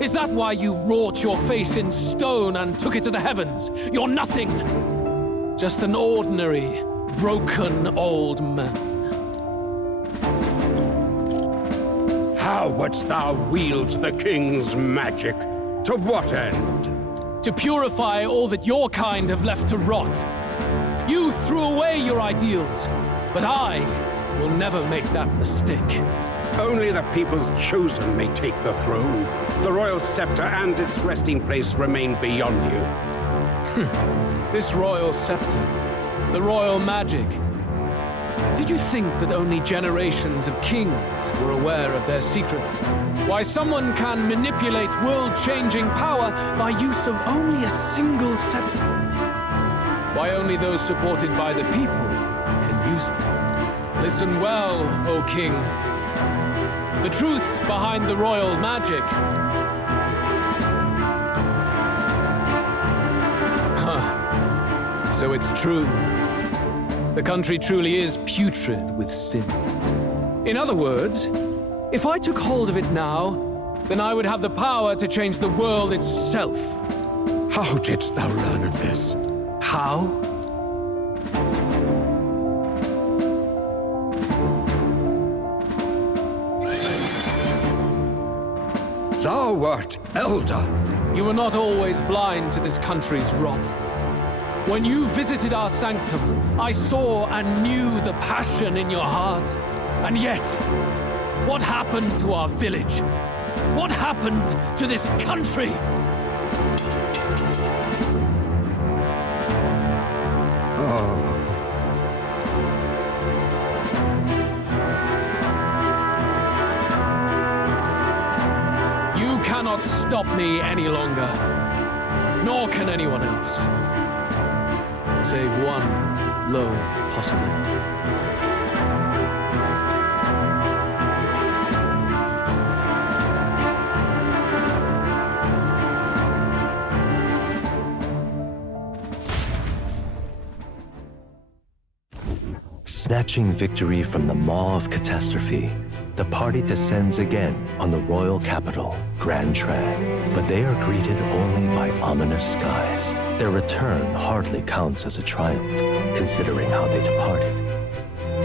Is that why you wrought your face in stone and took it to the heavens? You're nothing. Just an ordinary, broken old man. How wouldst thou wield the king's magic? To what end? To purify all that your kind have left to rot. You threw away your ideals, but I will never make that mistake. Only the people's chosen may take the throne. The royal scepter and its resting place remain beyond you. This royal scepter, the royal magic. Did you think that only generations of kings were aware of their secrets? Why someone can manipulate world-changing power by use of only a single scepter? Why only those supported by the people can use it? Listen well, O king. The truth behind the royal magic. So it's true. The country truly is putrid with sin. In other words, if I took hold of it now, then I would have the power to change the world itself. How didst thou learn of this? How? Thou wert elder. You were not always blind to this country's rot. When you visited our sanctum, I saw and knew the passion in your heart. And yet, what happened to our village? What happened to this country? You cannot stop me any longer, nor can anyone else. Save one low possibility. Snatching victory from the maw of catastrophe, the party descends again on the royal capital, Grand Trad, but they are greeted only by ominous skies. Their return hardly counts as a triumph, considering how they departed.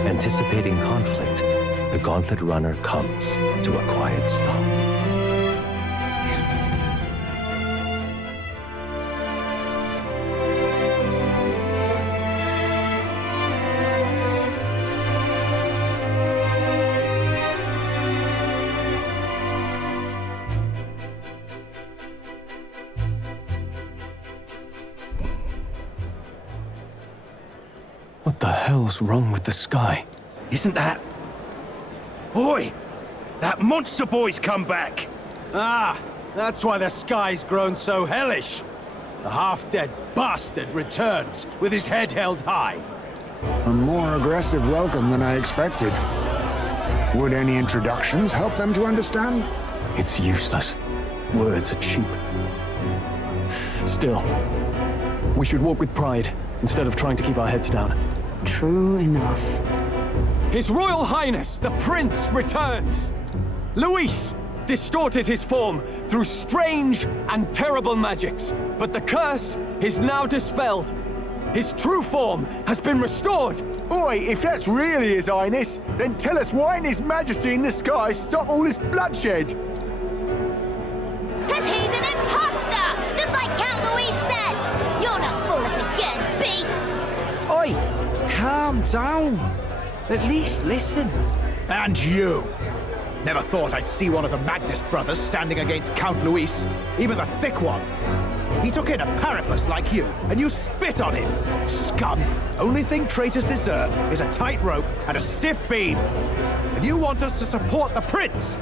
Anticipating conflict, the Gauntlet Runner comes to a quiet stop. the hell's wrong with the sky? Isn't that... Oi! That monster boy's come back! Ah, that's why the sky's grown so hellish. The half-dead bastard returns with his head held high. A more aggressive welcome than I expected. Would any introductions help them to understand? It's useless. Words are cheap. Still, we should walk with pride instead of trying to keep our heads down. True enough. His Royal Highness, the Prince, returns! Luis distorted his form through strange and terrible magics, but the curse is now dispelled. His true form has been restored! Oi, if that's really His Highness, then tell us why in His Majesty in the sky stop all this bloodshed? Because he's an imposter! Just like Count Louis said! You'll not fool us again, beast! Oi, calm down. At least listen. And you! Never thought I'd see one of the Magnus brothers standing against Count Luis, even the thick one. He took in a Paripus like you, and you spit on him. Scum! Only thing traitors deserve is a tight rope and a stiff beam. And you want us to support the prince?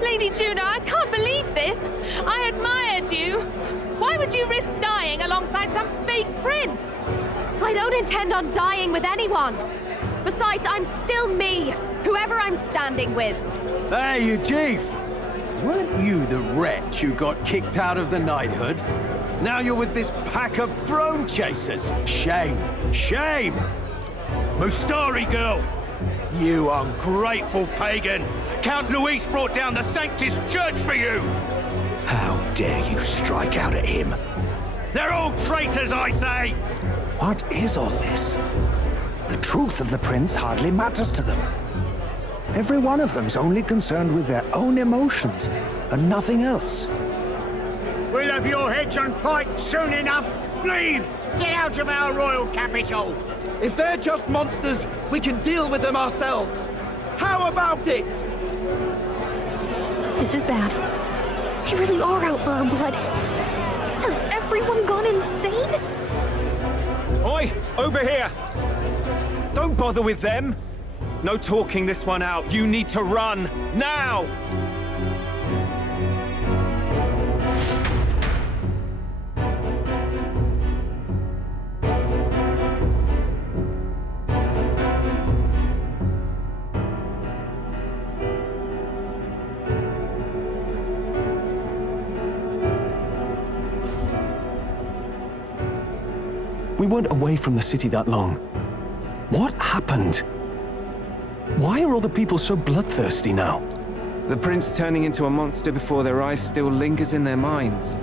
Lady Juna, I can't believe this. I admired you. Why would you risk dying alongside some fake prince? I don't intend on dying with anyone. Besides, I'm still me, whoever I'm standing with. Hey, you chief! Weren't you the wretch who got kicked out of the knighthood? Now you're with this pack of throne chasers. Shame! Shame! Mustari girl! You ungrateful pagan! Count Luis brought down the Sanctus Church for you! How dare you strike out at him? They're all traitors, I say! What is all this? The truth of the prince hardly matters to them. Every one of them's only concerned with their own emotions and nothing else. We'll have your heads on pike soon enough. Leave! Get out of our royal capital! If they're just monsters, we can deal with them ourselves. How about it? This is bad. They really are out for our blood. Has everyone gone insane? Oi, over here! Don't bother with them. No talking this one out. You need to run, now! We weren't away from the city that long. What happened? Why are all the people so bloodthirsty now? The prince turning into a monster before their eyes still lingers in their minds.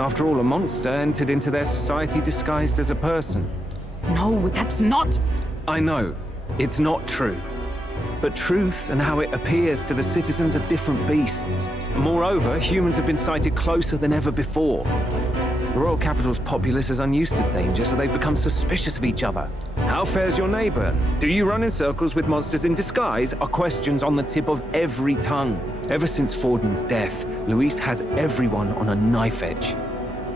After all, a monster entered into their society disguised as a person. No, that's not... I know, it's not true. But truth and how it appears to the citizens are different beasts. Moreover, humans have been sighted closer than ever before. The royal capital's populace is unused to danger, so they've become suspicious of each other. How fares your neighbor? Do you run in circles with monsters in disguise? Are questions on the tip of every tongue. Ever since Fordman's death, Luis has everyone on a knife edge.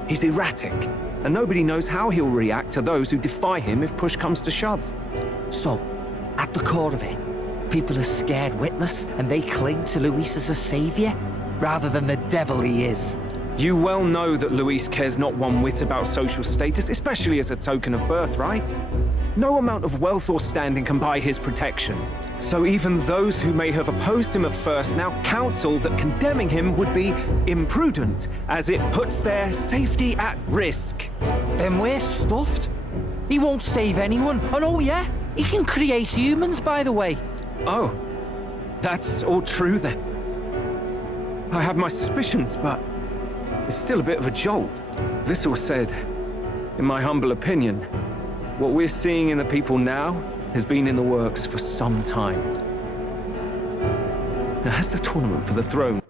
He's erratic, and nobody knows how he'll react to those who defy him if push comes to shove. So, at the core of it, people are scared witless, and they cling to Luis as a savior, rather than the devil he is. You well know that Luis cares not one whit about social status, especially as a token of birthright. No amount of wealth or standing can buy his protection. So even those who may have opposed him at first now counsel that condemning him would be imprudent, as it puts their safety at risk. Then we're stuffed. He won't save anyone, and oh yeah, he can create humans, by the way. Oh, that's all true then. I have my suspicions, but it's still a bit of a jolt. This all said, in my humble opinion, what we're seeing in the people now has been in the works for some time. Now, has the tournament for the throne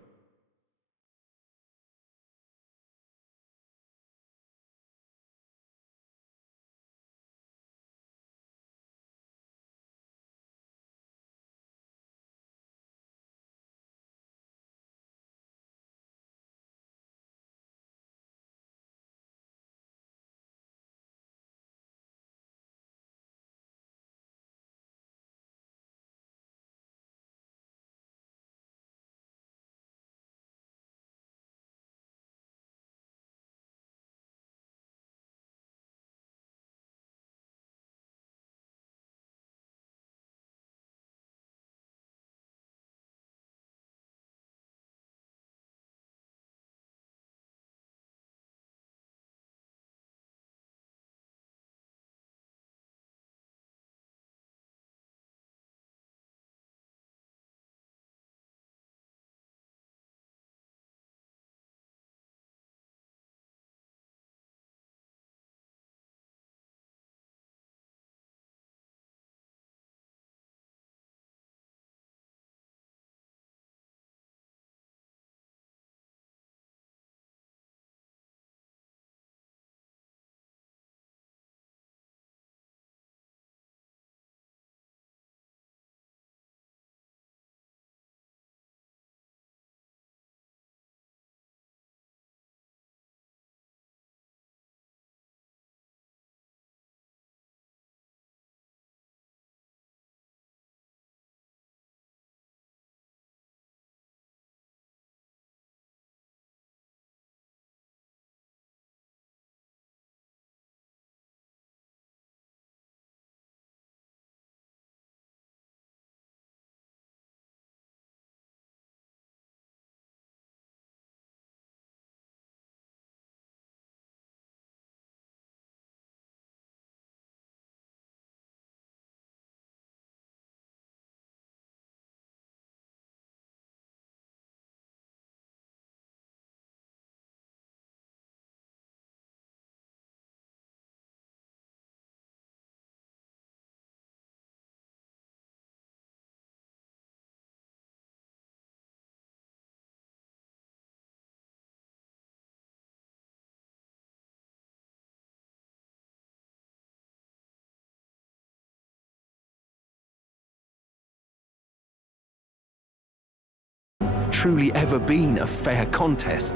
truly ever been a fair contest.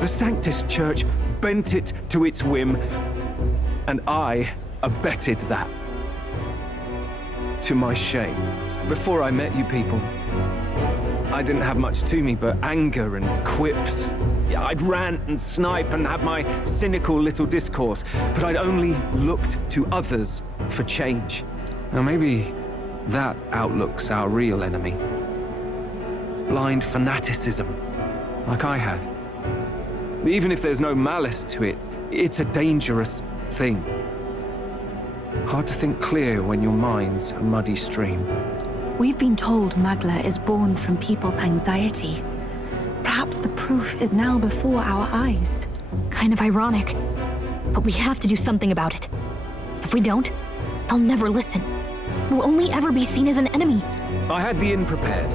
The Sanctus Church bent it to its whim, and I abetted that. To my shame. Before I met you people, I didn't have much to me but anger and quips. I'd rant and snipe and have my cynical little discourse, but I'd only looked to others for change. Now maybe that outlook's our real enemy. Blind fanaticism, like I had. Even if there's no malice to it, it's a dangerous thing. Hard to think clear when your mind's a muddy stream. We've been told Magla is born from people's anxiety. Perhaps the proof is now before our eyes. Kind of ironic, but we have to do something about it. If we don't, they'll never listen. We'll only ever be seen as an enemy. I had the inn prepared.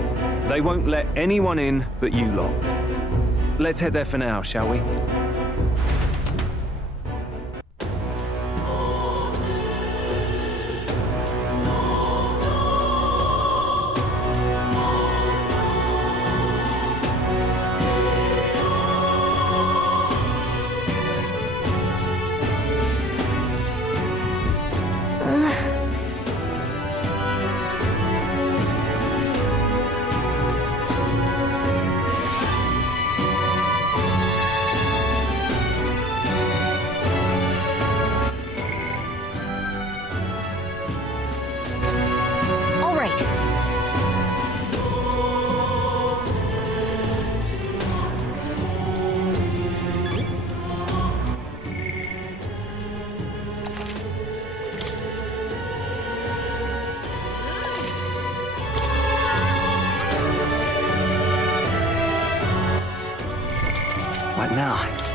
They won't let anyone in but you lot. Let's head there for now, shall we? All right. What now?